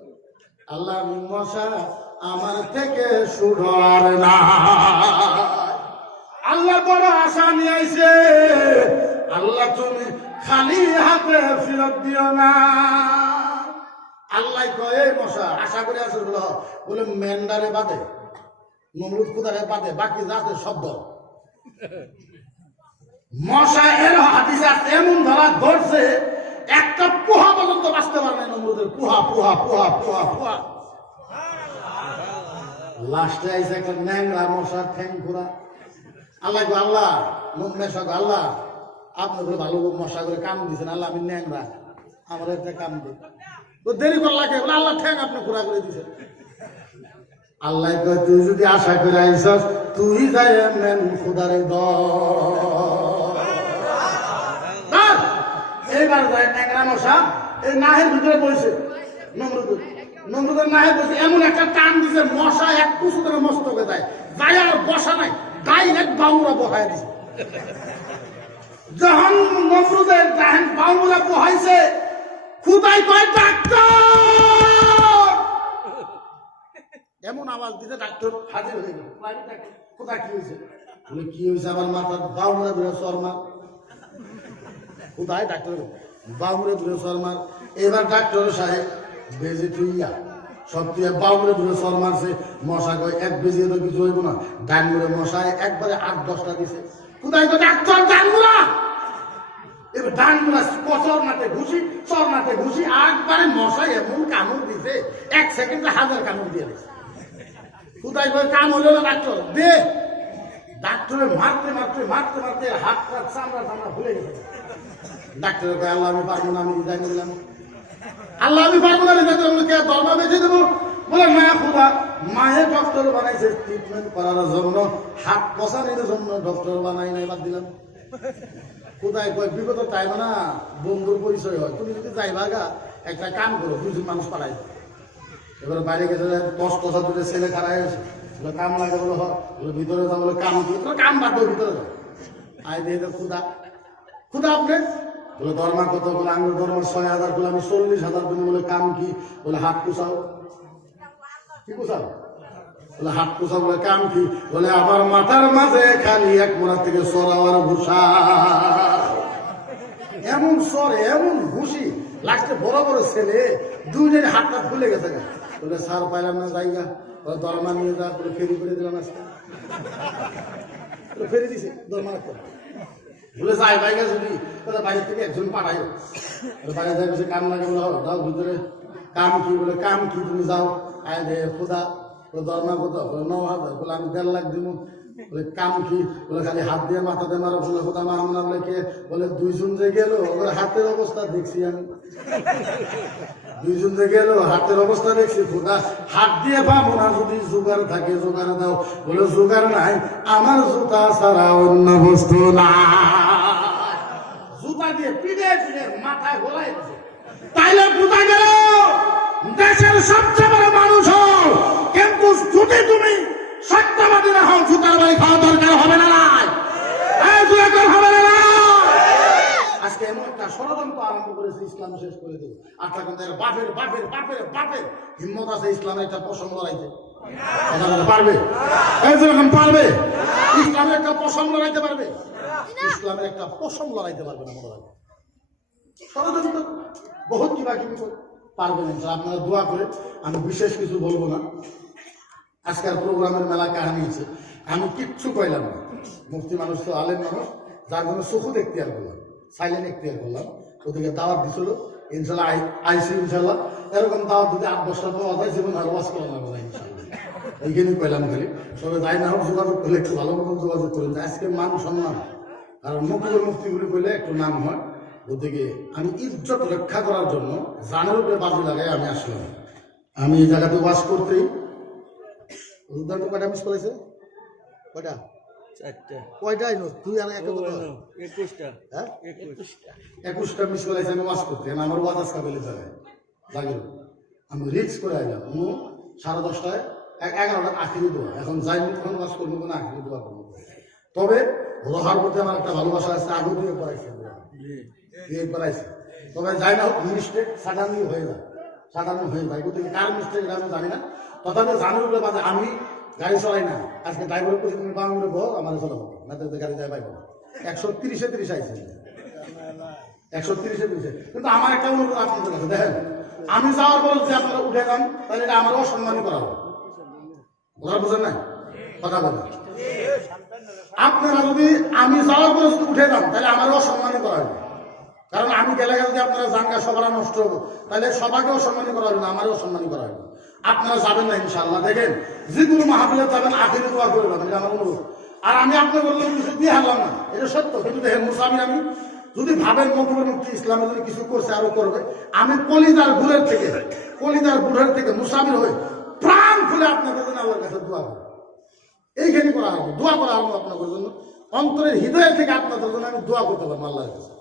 আল্লাহ আমি মশা আমার থেকে ছোটো আর না আল্লাহ বড় আশা নিয়ে আইছে আল্লাহ তুমি খালি হাতে ফেরত দিও না আল্লাহ কয় এই মশা আশা করে আসে বলে মেন্ডারে বাদে নমরুদ খুদারে বাদে বাকি যাতে শব্দ মশা এর হাদিসে এমন ধরা ধরছে একটা পোহা পর্যন্ত বাঁচতে পারে না নমরুদের, পোহা পোহা পোহা পোহা পোহা। লাস্টে আইসে একটা ন্যাংরা মশা ঠ্যাং ঘোরা। আল্লাহ গো আল্লাহ, মেশা গো আল্লাহ, আপনি করে ভালো মশা করে কাম দিয়েছেন, আল্লাহ আমি ন্যাংরা, আমার একটা কাম দিই। তো দেরি কর লাগে, আল্লাহ ঠ্যাং আপনি ঘোরা করে দিয়েছেন। আল্লাহ কয় তুই যদি আশা করে আইসস, তুই যাই মেন খুদারে এইবার যায় ন্যাংরা মশা এই নাহের ভিতরে বসে নমরুদের নাহের বসে এমন একটা টান দিছে, মশা এক কুচু করে মস্তকে যায়, যায় আর বসা নাই, ডাইরেক্ট বাউরা বহায় দিছে। যখন নমরুদের বাউরা বহাইছে, খুদাই কয় ডাক্তার, এমন আওয়াজ দিতে ডাক্তার হাজির হয়ে গেল। কোথা কি হয়েছে? বলে কি হয়েছে? আমার মাথার বাউরা বেরো শর্মা। কোথায়? ডাক্তার বাউরে বেরো শর্মার। এবার ডাক্তার সাহেব বেজে তুইয়া সব তুই বাউরে বেরো শর্মারছে। মশা কয় এক বেজে তো কিছু হইব না, ডানগুড়ে মশায় একবারে 8-10টা দিছে। কোথায় তো ডাক্তার ডানগুড়া, এবার ডানগুড়া কচর নাতে ঘুষি, চর নাতে ঘুষি, একবারে মশাই এমন কামড় দিছে, 1 সেকেন্ডে 1000 কামড় দিয়ে দিছে। কোথায় কয় কাম হইল না ডাক্তার দে। ডাক্তারে মারতে মারতে মারতে মারতে হাত পাত চামড়া চামড়া ভুলে গেছে। ডাক্তারের কয় আল্লাহ আমি পারবো না, আমি রিজাইন দিলাম। আল্লাহ আমি পারবো না, রিজাইন দিলাম। কে দরমা বেঁচে দেবো? বলে না খুদা, মায়ের ডক্টর বানাইছে ট্রিটমেন্ট করার জন্য, হাত পচানোর জন্য ডক্টর বানাই নাই, বাদ দিলাম। কোথায় কয় বিপদের টাইম না বন্ধুর পরিচয় হয়, তুমি যদি যাইবা গা একটা কাম করো, 2জন মানুষ পাঠাই। এবার বাইরে গেছে 10 দুটো ছেলে খারাই আছে, কাম লাগে বলে হয়, ভিতরে যাও বলে কাম কি, কাম বাদ দাও, ভিতরে যাও। আই দিয়ে খুদা, খুদা আপনি বলে দরমা কত? বলে আমি দরমা 6000। বলে আমি 40,000 তুমি বলে কাম কি? বলে হাত কুচাও। কি কুচাও? বলে হাত কুচাও। বলে কাম কি? বলে আমার মাথার মাঝে খালি এক মোড়া থেকে সরাওয়ার ভূষা, এমন সরে এমন ঘুষি, লাস্টে বড় বড় ছেলে 2জনের হাতটা খুলে গেছে। বলে স্যার পাইলাম না জায়গা, দরমা নিয়ে যা, বলে ফেরি করে দিলাম আজকে। ফেরি দিছে দরমা রাখতে। বলে যাই বাইরে যদি বাইরের থেকে একজন পাঠাই, বাইরে যাই বসে কাম লাগে। বলে যাও ভিতরে। কাম কি? বলে কাম কি? তুমি যাও। আয় দে খোদা। দরমা কত? 9,000। বলে আমি 1.5 লাখ দিব। বলে কাম কি? বলে খালি হাত দিয়ে মাথাতে মারো। বলে খোদা মারাম না। বলে কে? বলে 2জন যে গেল ওদের হাতের অবস্থা দেখছি আমি, 2জন যে গেল হাতের অবস্থা দেখছি। খোদা হাত দিয়ে পাবো না, যদি জোগাড় থাকে জোগাড় দাও। বলে জোগাড় নাই, আমার জুতা ছাড়া অন্য বস্তু না। জুতা দিয়ে পিড়ে পিড়ে মাথায় গোলাই দিছে। তাইলে বোঝা গেল দেশের সবচেয়ে বড় মানুষ হও, কিন্তু যদি তুমি সত্যবাদীরা হও, জুতার বাড়ি খাওয়া দরকার হবে না। হবে না। আজকে এমন একটা ষড়যন্ত্র আরম্ভ করেছে, ইসলাম শেষ করে দেবে। আচ্ছা কিন্তু বাপের বাপের বাপের বাপের হিম্মত আছে ইসলামের একটা পশম লড়াইতে? পারবে? যেরকম পারবে ইসলামের একটা পশম লড়াইতে পারবে? ইসলামের একটা পশম লড়াইতে পারবে না। মনে হয় ষড়যন্ত্র বহুত কিবা কিবি পারবেন। আপনারা দোয়া করে, আমি বিশেষ কিছু বলবো না। আজকের প্রোগ্রামের মেলা কাহিনী আছে, আমি কিচ্ছু কইলাম না। মুফতি মানুষ তো আলেম মানুষ, যার জন্য চোখও দেখতে আর করলাম, সাইলেন্ট এখতিয়ার করলাম। ওদিকে দাওয়াত দিছিল, ইনশাল্লাহ আইসি ইনশাল্লাহ। এরকম দাওয়াত যদি 8-10টা পাওয়া যায়, জীবন আর ওয়াজ করা লাগবে না ইনশাল্লাহ। এইখানেই কইলাম খালি, তবে যাই না হোক যোগাযোগ করলে একটু ভালো মতন যোগাযোগ করেন। আজকে মান সম্মান, কারণ মুক্তির মুক্তিগুলি করলে একটু নাম হয়। ওদিকে আমি ইজ্জত রক্ষা করার জন্য জানের উপরে বাজি লাগাই আমি আসলাম। আমি এই জায়গাতে ওয়াজ করতেই কয়টা মিস করেছে? কয়টা? 4টা। কয়টাই নো? তুই আর 21টা। হ্যাঁ 21টা মিস করেছে আমি ওয়াজ করতে। আমার ওয়াজ আজকে বেলে জায়গায় লাগে, আমি রিক্স করে আইলাম। 10:30টায় 11টা আখিরি দোয়া। এখন যাই মুখখন ওয়াজ করবো কোনো আখিরি দোয়া করবো। তবে রোহার প্রতি আমার একটা ভালোবাসা আছে, আগে দিয়ে পড়াইছে দিয়ে পড়াইছে। তবে যাই না হোক, মিস্টেক সাধারণ হয়ে যায়, সাধারণ হয়ে যায়। গতিকে কার মিস্টেক আমি জানি না, তথাপি জানার উপরে বাজে। আমি গাড়ি চলাই না, আজকে ড্রাইভার করছি তুমি বাংলা বল আমার চলাবো না, তো গাড়ি যাই পাইব না। 130-30 আইছে, 130-30। কিন্তু আমার একটা অনুরোধ আপনাদের কাছে, দেখেন আমি যাওয়ার পর যদি আপনারা উঠে যান, তাহলে এটা আমার অসম্মানই করা হবে। ওরা বোঝেন নাই কথা বলেন? আপনারা যদি আমি যাওয়ার পর যদি উঠে যান, তাহলে আমার অসম্মানই করা হবে। কারণ আমি গেলে যদি আপনারা জাঙ্গা সবার নষ্ট হবো, তাহলে সবাইকেও সম্মানী করা হবে না, আমারও সম্মানী করা হবে। আপনারা যাবেন না ইনশাআল্লাহ, দেখেন যে কোনো মাহফিলে যাবেন আখেরি দোয়া করে যাবেন, এটা আমার অনুরোধ। আর আমি আপনি বললাম কিছু দিয়ে হারলাম না, এটা সত্য। কিন্তু দেখেন মুসামি, আমি যদি ভাবেন মকবুল মুফতি ইসলামে যদি কিছু করছে আরো করবে, আমি কলিজার গুড়ের থেকে মুসামির হয়ে প্রাণ খুলে আপনাদের জন্য আল্লাহর কাছে দোয়া করবো। এইখানে করা হবে, দোয়া করা হবে আপনাদের জন্য, অন্তরের হৃদয় থেকে আপনাদের জন্য আমি দোয়া করতে পারবো আল্লাহর কাছে।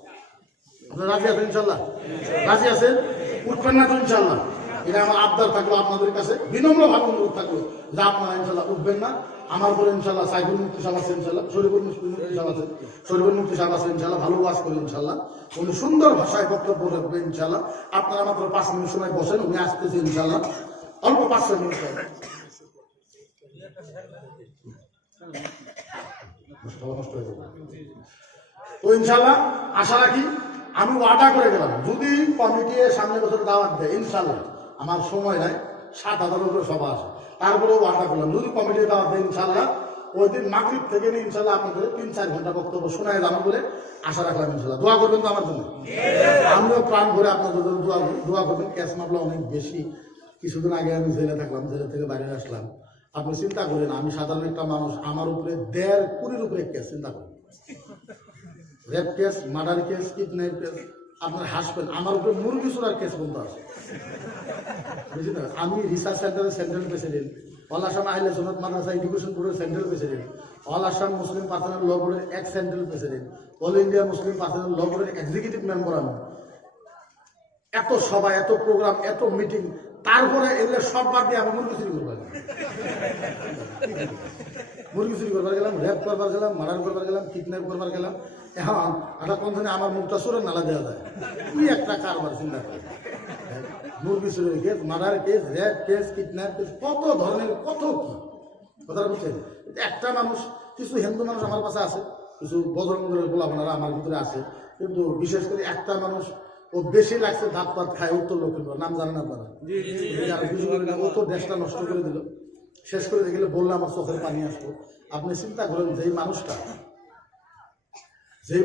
আপনারা রাজি আছেন ইনশাল্লাহ? রাজি আছেন? উঠবেন না তো ইনশাল্লাহ? এটা আমার আবদার থাকলো আপনাদের কাছে, বিনম্রভাবে অনুরোধ থাকলো যে আপনারা ইনশাল্লাহ উঠবেন না। আমার পরে ইনশাল্লাহ সাইফুল মুফতি সাহেব আছে, ইনশাল্লাহ শরীফুল মুফতি সাহেব আছে, শরীফুল মুফতি সাহেব আছে ইনশাল্লাহ, ভালো ওয়াজ করি ইনশাল্লাহ, উনি সুন্দর ভাষায় বক্তব্য রাখবেন ইনশাল্লাহ। আপনারা মাত্র 5 মিনিট সময় বসেন, উনি আসতেছে ইনশাল্লাহ, অল্প 5 মিনিট। তো ইনশাল্লাহ আশা রাখি, আমি ওয়াদা করে গেলাম যদি কমিটি সামনে বছর দাওয়াত দেয় ইনশাল্লাহ, আমার সময় নাই, 7,000 উপরে সভা আছে, তারপরেও ওয়াদা করলাম যদি কমিটি দাওয়াত দেয় ইনশাল্লাহ ওই দিন মাগরিব থেকে নিয়ে ইনশাল্লাহ আপনাদের 3-4 ঘন্টা বক্তব্য শোনায় যাবো বলে আশা রাখলাম ইনশাল্লাহ। দোয়া করবেন তো আমার জন্য? আমিও প্রাণ ভরে আপনাদের জন্য দোয়া করবেন। ক্যাশ মামলা অনেক বেশি, কিছুদিন আগে আমি জেলে থাকলাম, জেলে থেকে বাইরে আসলাম। আপনি চিন্তা করেন, আমি সাধারণ একটা মানুষ, আমার উপরে 1.5 কোটির উপরে কেস, চিন্তা করেন, rape case, murder case, kidnap case, আপনার হাসবেন, আমার উপরে মুরগি চোরার কেস বন্ধ আছে, বুঝলেন? আমি রিসার্চ সেন্টারের central president, all Assam Ahle Sunnat মাদ্রাসা এডুকেশন বোর্ডের central president, all Assam Muslim personal law বোর্ডের ex central president, all India Muslim personal law বোর্ডের এক্সিকিউটিভ মেম্বার। আমি এত সভা, এত প্রোগ্রাম, এত মিটিং, তারপরে এগুলো সব বাদ দিয়ে আমি মুরগি চুরি করবার গেলাম, মুরগি চুরি করবার গেলাম, র্যাপ করবার গেলাম, মার্ডার করবার গেলাম, কিডন্যাপ করবার গেলাম। এখন একটা কোনখানে আমার মুখটা চোরের নালা দেওয়া যায়, কি একটা কারবার, চিন্তা করে। মুরগি চুরির case, murder case, rape case, kidnap case, কত ধরনের, কত কি কথা বুঝছেন? একটা মানুষ, কিছু হিন্দু মানুষ আমার কাছে আছে, কিছু বজরঙ্গের গোলাপানারা আমার ভিতরে আছে, কিন্তু বিশেষ করে একটা মানুষ ও বেশি লাগছে, ধাপ পাত খায়, উত্তর লক্ষ্মীপুর, নাম জানেন আপনারা? ও তো দেশটা নষ্ট করে দিল, শেষ করে দেখলে বললাম আমার চোখের পানি আসবো। আপনি চিন্তা করেন, যেই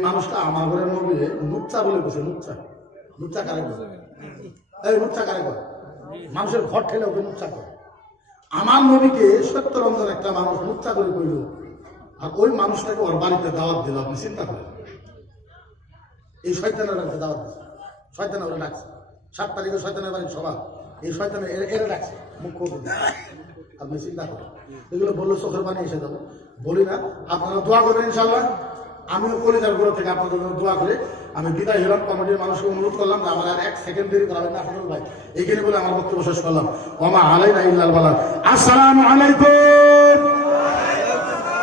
মানুষটা আমার ঘরের মধ্যে নুচ্চা বলে বসে, নুচ্চা কারে করে? এই নুচ্চা কারে করে? মানুষের ঘর ঠেলে ওকে নুচ্চা করে। আমার নবীকে 70 রমজান একটা মানুষ নুচ্চা করে কইল, আর ওই মানুষটাকে ওর বাড়িতে দাওয়াত দিল। আপনি চিন্তা করেন, এই শয়তানের বাড়িতে দাওয়াত দিচ্ছে, শয়তান ওরা ডাকছে, 7 তারিখে শয়তানের বাড়ির সভা, এই শয়তানে এরা ডাকছে মুখ্য। আপনি চিন্তা করেন, এগুলো বললো চোখের পানি এসে যাবে। বলি না, আপনারা দোয়া করবেন ইনশাল্লাহ। আমিও কলিজার গোড়া থেকে আপনাদের জন্য দোয়া করে আমি বিদায় হলাম। কমিটির মানুষকে অনুরোধ করলাম যে আমার আর 1 সেকেন্ড দেরি করাবেন না হাসানুল ভাই, এইখানে বলে আমার বক্তব্য শেষ করলাম। ওমা আলাইনা ইল্লাল বালাগ। আসসালামু আলাইকুম।